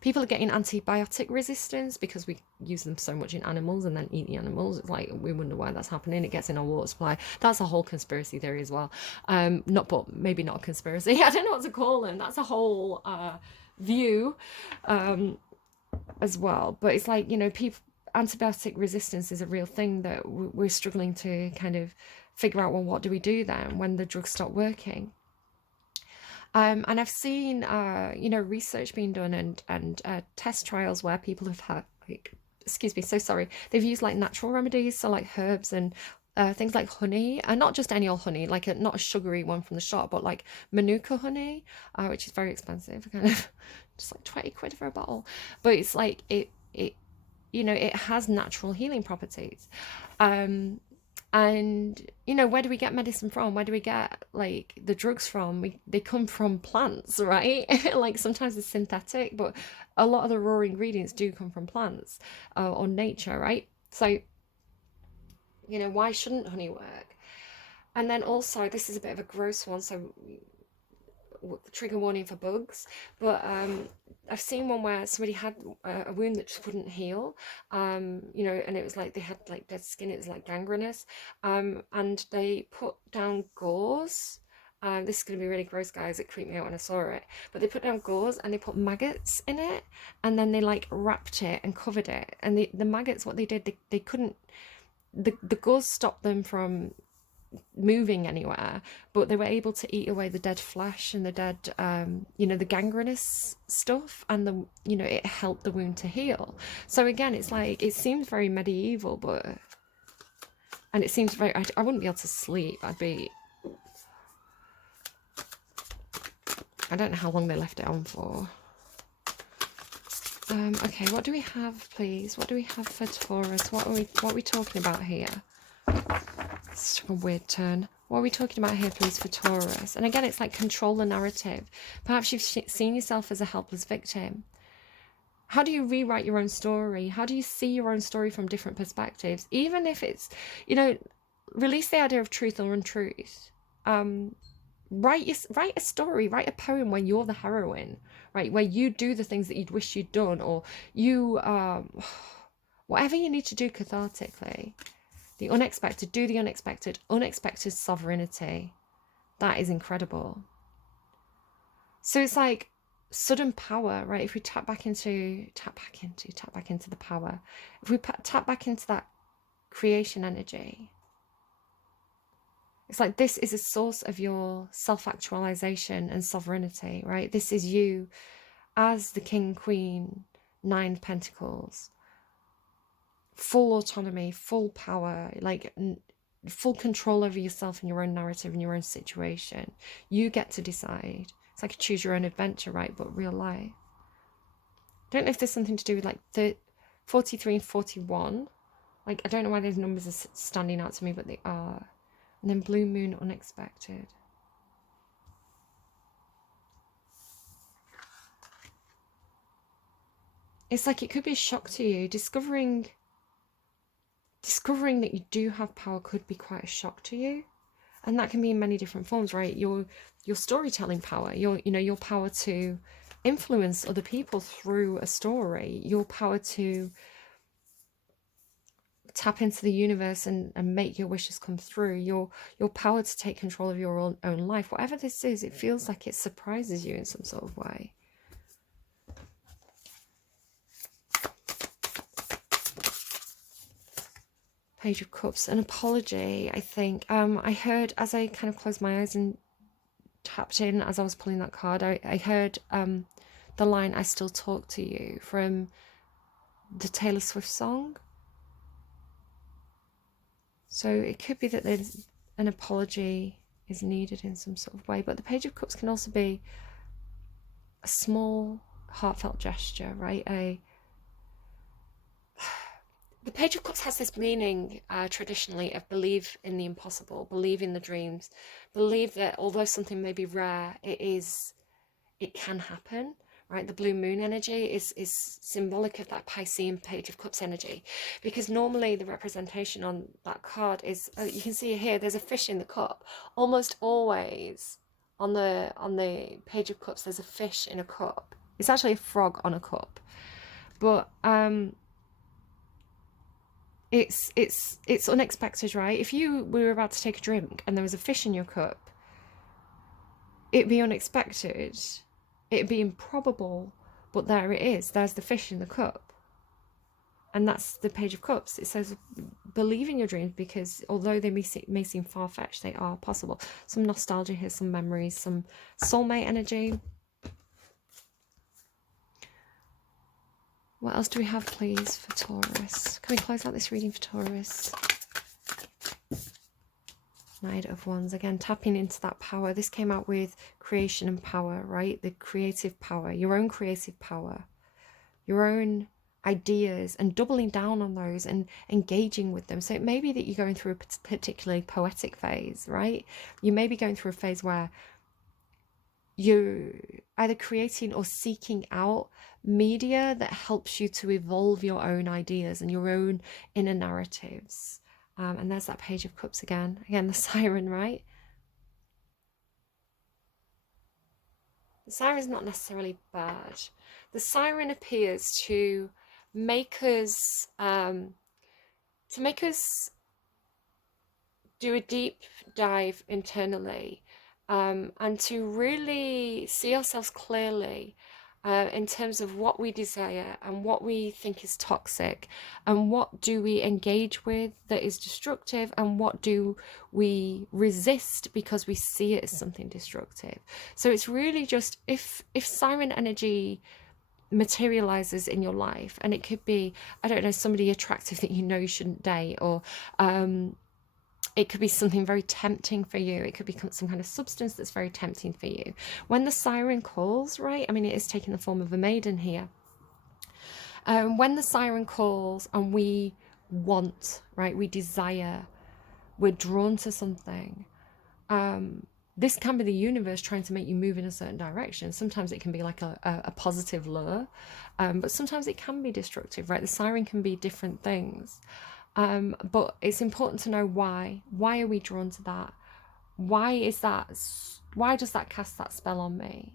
people are getting antibiotic resistance because we use them so much in animals and then eat the animals. It's like, we wonder why that's happening. It gets in our water supply. That's a whole conspiracy theory as well. Maybe not a conspiracy. I don't know what to call them. That's a whole view as well. But it's like, you know, antibiotic resistance is a real thing that we're struggling to kind of figure out. Well, what do we do then when the drugs stop working? And I've seen, you know, research being done and test trials where people have had, like, excuse me, so sorry, they've used like natural remedies, so like herbs and things like honey, and not just any old honey, like not a sugary one from the shop, but like Manuka honey, which is very expensive, kind of just like 20 quid for a bottle. But it's like, it you know, it has natural healing properties. And, you know, where do we get medicine from? Where do we get, like, the drugs from? They come from plants, right? Like, sometimes it's synthetic, but a lot of the raw ingredients do come from plants or nature, right? So, you know, why shouldn't honey work? And then also, this is a bit of a gross one, so trigger warning for bugs, but I've seen one where somebody had a wound that just wouldn't heal, you know, and it was like they had like dead skin. It was like gangrenous, and they put down gauze. This is going to be really gross, guys. It creeped me out when I saw it. But they put down gauze and they put maggots in it, and then they like wrapped it and covered it. And the maggots, what they did, they couldn't, the gauze stopped them from moving anywhere, but they were able to eat away the dead flesh and the dead, the gangrenous stuff, and it helped the wound to heal. So again, it's like, it seems very medieval, and it seems very, I wouldn't be able to sleep. I don't know how long they left it on for. Okay, what do we have, please? What do we have for Taurus? What are we talking about here? It's took a weird turn. What are we talking about here, please, for Taurus? And again, it's like control the narrative. Perhaps you've seen yourself as a helpless victim. How do you rewrite your own story? How do you see your own story from different perspectives? Even if it's, release the idea of truth or untruth. Write a story, write a poem where you're the heroine, right? Where you do the things that you'd wish you'd done, or you, whatever you need to do cathartically. The unexpected, do the unexpected, unexpected sovereignty. That is incredible. So it's like sudden power, right? If we tap back into the power, if we tap back into that creation energy, it's like this is a source of your self-actualization and sovereignty, right? This is you as the king, queen, 9 of Pentacles. Full autonomy, full power, like full control over yourself and your own narrative and your own situation. You get to decide. It's like a choose your own adventure, right? But real life. Don't know if there's something to do with like the 43 and 41. Like, I don't know why those numbers are standing out to me, but they are. And then blue moon, unexpected. It's like it could be a shock to you. Discovering that you do have power could be quite a shock to you. And that can be in many different forms, right? Your storytelling power, your power to influence other people through a story, your power to tap into the universe and make your wishes come through, your power to take control of your own life. Whatever this is, it feels like it surprises you in some sort of way. Page of Cups, an apology, I think. I heard, as I kind of closed my eyes and tapped in as I was pulling that card, I heard the line, "I still talk to you," from the Taylor Swift song. So it could be that there's an apology is needed in some sort of way. But the Page of Cups can also be a small, heartfelt gesture, right? The Page of Cups has this meaning traditionally of believe in the impossible, believe in the dreams, believe that although something may be rare, it can happen, right? The blue moon energy is symbolic of that Piscean Page of Cups energy, because normally the representation on that card is, you can see here, there's a fish in the cup. Almost always on the Page of Cups, there's a fish in a cup. It's actually a frog on a cup, but it's unexpected, right? If you were about to take a drink and there was a fish in your cup, it'd be unexpected, it'd be improbable, but there it is, there's the fish in the cup. And that's the Page of Cups. It says believe in your dreams, because although they may seem far-fetched, they are possible. Some nostalgia here, some memories, some soulmate energy. What else do we have, please, for Taurus? Can we close out this reading for Taurus? Knight of Wands. Again, tapping into that power. This came out with creation and power, right? The creative power, your own creative power, your own ideas, and doubling down on those and engaging with them. So it may be that you're going through a particularly poetic phase, right? You may be going through a phase where you're either creating or seeking out media that helps you to evolve your own ideas and your own inner narratives. And there's that Page of Cups again. Again, the siren, right? The siren's not necessarily bad. The siren appears to make us do a deep dive internally, and to really see ourselves clearly in terms of what we desire and what we think is toxic, and what do we engage with that is destructive, and what do we resist because we see it as something destructive. So it's really just, if siren energy materializes in your life, and it could be, I don't know, somebody attractive that you know you shouldn't date, or it could be something very tempting for you. It could be some kind of substance that's very tempting for you. When the siren calls, right? I mean, it is taking the form of a maiden here. When the siren calls and we want, right? We desire, we're drawn to something. This can be the universe trying to make you move in a certain direction. Sometimes it can be like a positive lure, but sometimes it can be destructive, right? The siren can be different things. But it's important to know why. Why are we drawn to that? Why is that? Why does that cast that spell on me?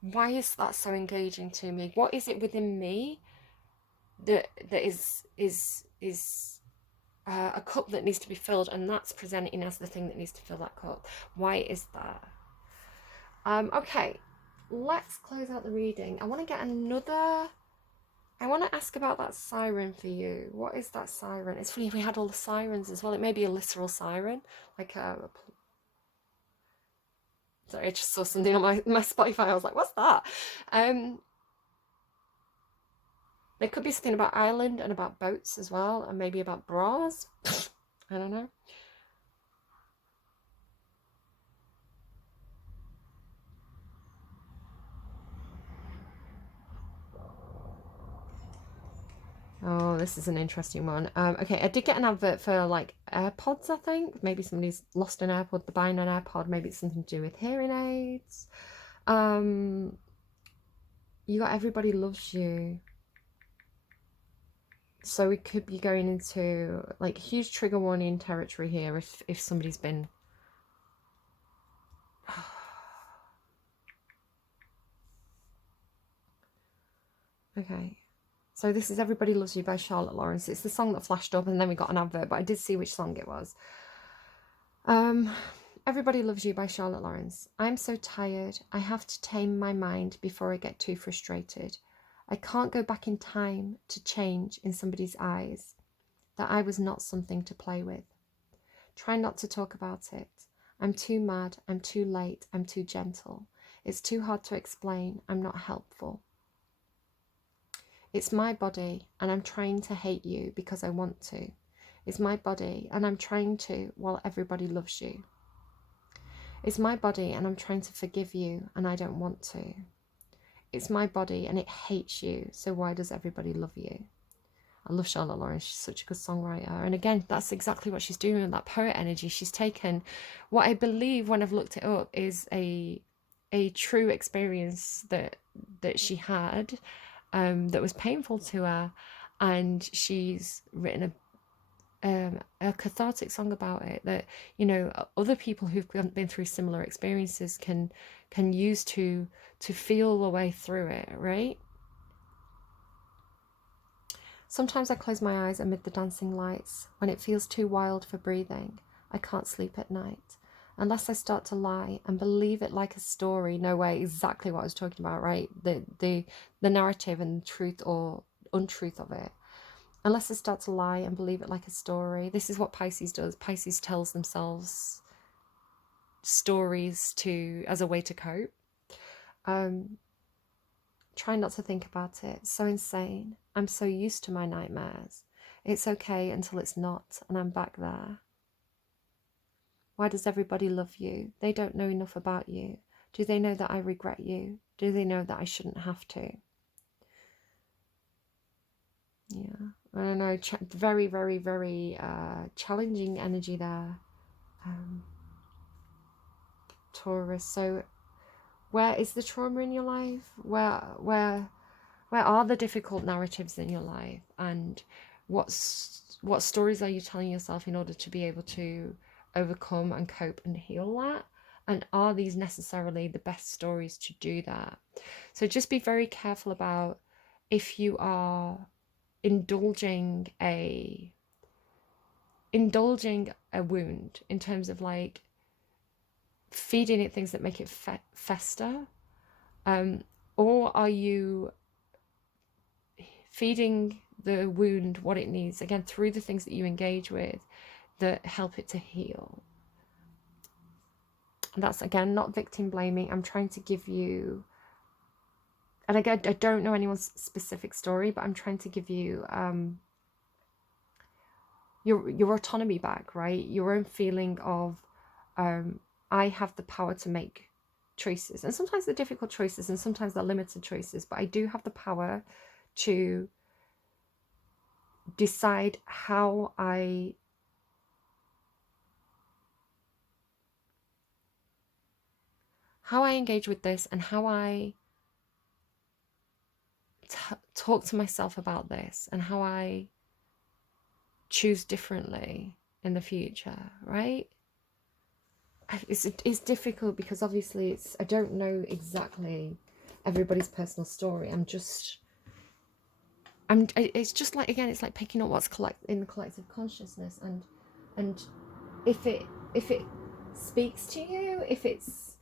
Why is that so engaging to me? What is it within me that is a cup that needs to be filled, and that's presenting as the thing that needs to fill that cup? Why is that? Okay, let's close out the reading. I want to get another. I want to ask about that siren for you. What is that siren? It's funny, we had all the sirens as well. It may be a literal siren, like a... Sorry, I just saw something on my Spotify. I was like, what's that? There could be something about Ireland and about boats as well, and maybe about bras. I don't know. Oh, this is an interesting one. Okay, I did get an advert for like AirPods, I think. Maybe somebody's lost an AirPod, they're buying an AirPod. Maybe it's something to do with hearing aids. You got Everybody Loves You. So we could be going into like huge trigger warning territory here if somebody's been... Okay. So this is Everybody Loves You by Charlotte Lawrence. It's the song that flashed up, and then we got an advert, but I did see which song it was. Everybody Loves You by Charlotte Lawrence. I'm so tired. I have to tame my mind before I get too frustrated. I can't go back in time to change in somebody's eyes that I was not something to play with. Try not to talk about it. I'm too mad. I'm too late. I'm too gentle. It's too hard to explain. I'm not helpful. It's my body, and I'm trying to hate you because I want to. It's my body, and I'm trying to while everybody loves you. It's my body, and I'm trying to forgive you, and I don't want to. It's my body, and it hates you, so why does everybody love you? I love Charlotte Lawrence. She's such a good songwriter. And again, that's exactly what she's doing with that poet energy. She's taken what I believe, when I've looked it up, is a true experience that she had, that was painful to her, and she's written a cathartic song about it that, you know, other people who've been through similar experiences can use to feel the way through it, right? Sometimes I close my eyes amid the dancing lights when it feels too wild for breathing. I can't sleep at night unless I start to lie and believe it like a story. No way, exactly what I was talking about, right? The narrative and truth or untruth of it. Unless I start to lie and believe it like a story. This is what Pisces does. Pisces tells themselves stories as a way to cope. Try not to think about it. So insane. I'm so used to my nightmares. It's okay until it's not, and I'm back there. Why does everybody love you? They don't know enough about you. Do they know that I regret you? Do they know that I shouldn't have to? Yeah, I don't know. Very, very, very challenging energy there. Taurus. So where is the trauma in your life? Where are the difficult narratives in your life? And what stories are you telling yourself in order to be able to overcome and cope and heal that? And are these necessarily the best stories to do that? So just be very careful about if you are indulging a wound in terms of like feeding it things that make it fester, Or are you feeding the wound what it needs, again, through the things that you engage with that help it to heal? And that's, again, not victim blaming. I'm trying to give you, and again, I don't know anyone's specific story, but I'm trying to give you your autonomy back, right? Your own feeling of, I have the power to make choices. And sometimes they're difficult choices, and sometimes they're limited choices, but I do have the power to decide how I engage with this, and how I talk to myself about this, and how I choose differently in the future, right? It's difficult because obviously I don't know exactly everybody's personal story. It's just like, again, it's like picking up what's in the collective consciousness, and if it speaks to you, if it's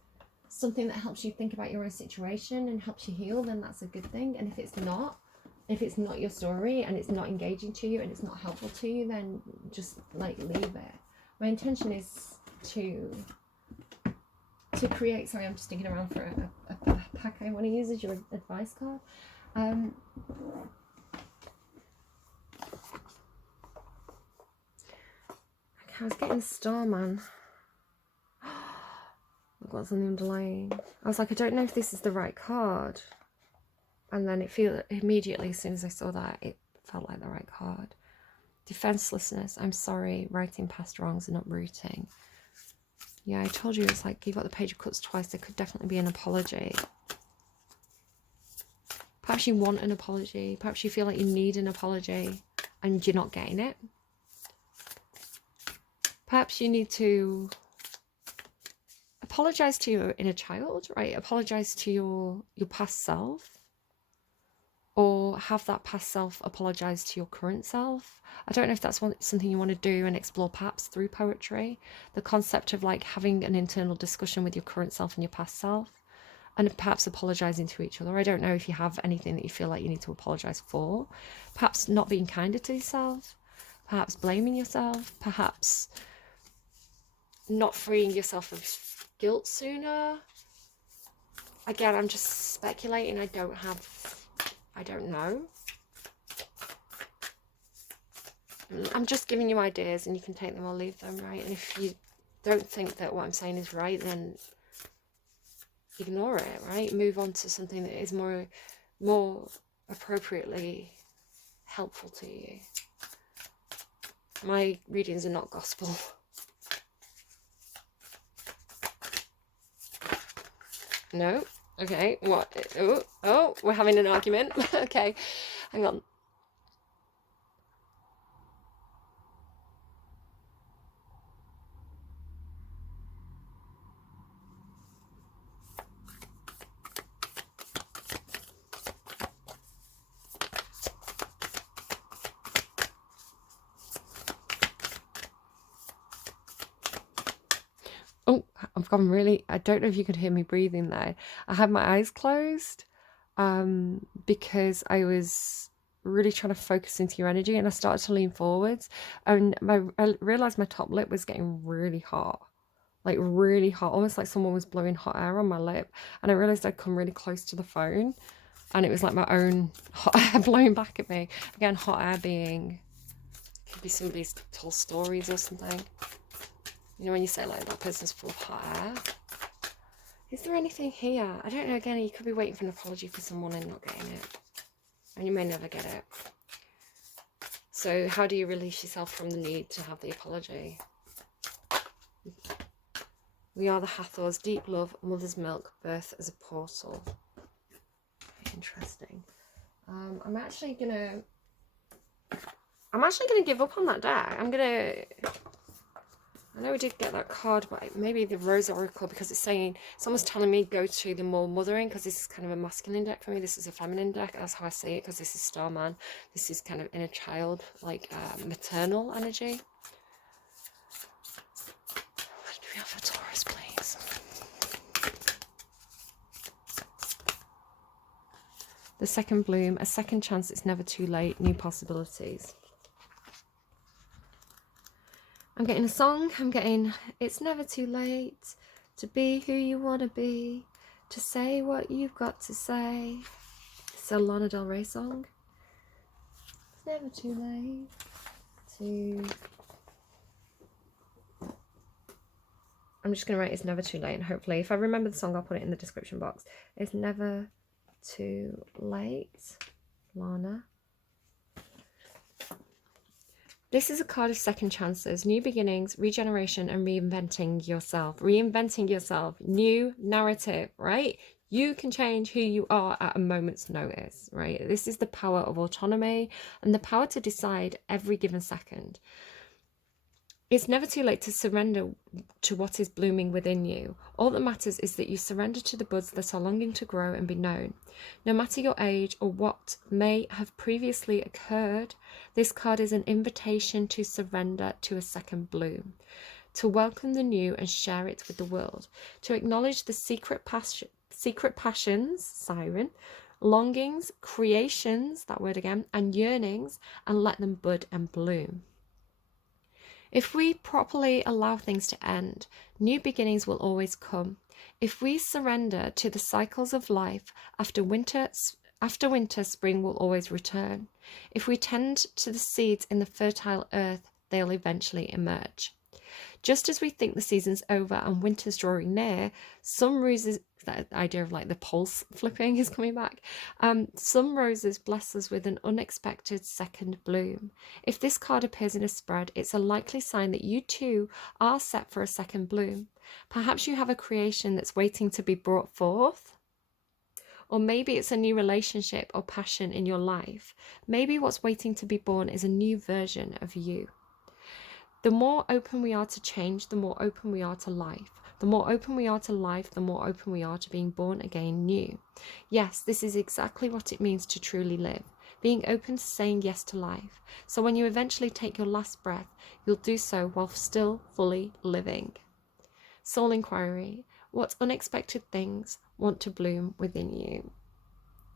something that helps you think about your own situation and helps you heal, then that's a good thing. And if it's not your story, and it's not engaging to you, and it's not helpful to you, then just like leave it. My intention is to create, sorry, I'm just digging around for a pack I want to use as your advice card. I was getting Starman. Look what's on the underlying. I was like, I don't know if this is the right card. And then immediately, as soon as I saw that, it felt like the right card. Defenselessness. I'm sorry, righting past wrongs and uprooting. Yeah, I told you, it's like, you've got the Page of Cups twice. There could definitely be an apology. Perhaps you want an apology. Perhaps you feel like you need an apology and you're not getting it. Perhaps you need to apologize to your inner child, right? Apologize to your past self. Or have that past self apologize to your current self. I don't know if that's something you want to do and explore perhaps through poetry. The concept of like having an internal discussion with your current self and your past self, and perhaps apologizing to each other. I don't know if you have anything that you feel like you need to apologize for. Perhaps not being kinder to yourself. Perhaps blaming yourself. Perhaps not freeing yourself of guilt sooner. Again, I'm just speculating. I don't know. I'm just giving you ideas, and you can take them or leave them, right? And if you don't think that what I'm saying is right, then ignore it, right? Move on to something that is more appropriately helpful to you. My readings are not gospel. No? Okay, what? Oh, we're having an argument. Okay, hang on. Oh, I've gone really, I don't know if you could hear me breathing there. I had my eyes closed because I was really trying to focus into your energy, and I started to lean forwards, and I realized my top lip was getting really hot, like really hot, almost like someone was blowing hot air on my lip. And I realized I'd come really close to the phone, and it was like my own hot air blowing back at me. Again, hot air being, could be somebody's told stories or something. You know, when you say like that person's full of hot air. Is there anything here? I don't know. Again, you could be waiting for an apology for someone and not getting it. And you may never get it. So how do you release yourself from the need to have the apology? We are the Hathors. Deep love, mother's milk, birth as a portal. Interesting. I'm actually gonna give up on that deck. I know we did get that card, but maybe the Rose Oracle, because it's saying, someone's telling me go to the more mothering, because this is kind of a masculine deck for me. This is a feminine deck. That's how I see it, because this is Starman. This is kind of inner child, like maternal energy. What do we have for Taurus, please? The second bloom, a second chance, it's never too late, new possibilities. I'm getting a song, I'm getting, it's never too late to be who you want to be, to say what you've got to say. It's a Lana Del Rey song. It's never too late to... I'm just going to write it's never too late, and hopefully if I remember the song I'll put it in the description box. It's never too late, Lana. This is a card of second chances, new beginnings, regeneration, and reinventing yourself. Reinventing yourself, new narrative, right? You can change who you are at a moment's notice, right? This is the power of autonomy and the power to decide every given second. It's never too late to surrender to what is blooming within you. All that matters is that you surrender to the buds that are longing to grow and be known. No matter your age or what may have previously occurred, this card is an invitation to surrender to a second bloom, to welcome the new and share it with the world, to acknowledge the secret passions, siren, longings, creations, that word again, and yearnings, and let them bud and bloom. If we properly allow things to end, new beginnings will always come. If we surrender to the cycles of life, after winter, spring will always return. If we tend to the seeds in the fertile earth, they'll eventually emerge. Just as we think the season's over and winter's drawing near, some roses, that idea of like the pulse flipping is coming back, some roses bless us with an unexpected second bloom. If this card appears in a spread, it's a likely sign that you too are set for a second bloom. Perhaps you have a creation that's waiting to be brought forth. Or maybe it's a new relationship or passion in your life. Maybe what's waiting to be born is a new version of you. The more open we are to change, the more open we are to life. The more open we are to life, the more open we are to being born again new. Yes, this is exactly what it means to truly live. Being open to saying yes to life. So when you eventually take your last breath, you'll do so while still fully living. Soul inquiry. What unexpected things want to bloom within you?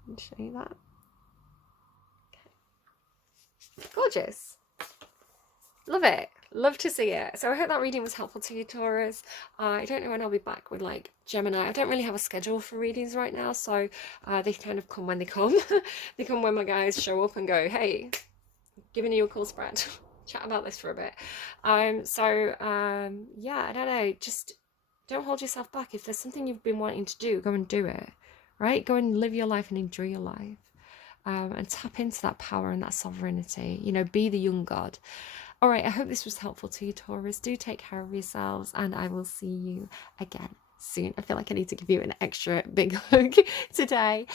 Let me show you that. Okay. Gorgeous. Love it. Love to see it. So I hope that reading was helpful to you, Taurus. I don't know when I'll be back with like Gemini. I don't really have a schedule for readings right now, so they kind of come when they come. They come when my guys show up and go, hey, giving you a cool spread. Chat about this for a bit. Yeah, I don't know. Just don't hold yourself back. If there's something you've been wanting to do, go and do it. Right? Go and live your life and enjoy your life. And tap into that power and that sovereignty. You know, be the young god. All right, I hope this was helpful to you, Taurus. Do take care of yourselves, and I will see you again soon. I feel like I need to give you an extra big hug today.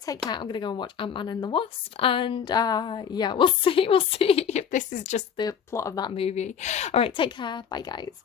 Take care. I'm going to go and watch Ant-Man and the Wasp, and yeah, we'll see if this is just the plot of that movie. All right, take care. Bye, guys.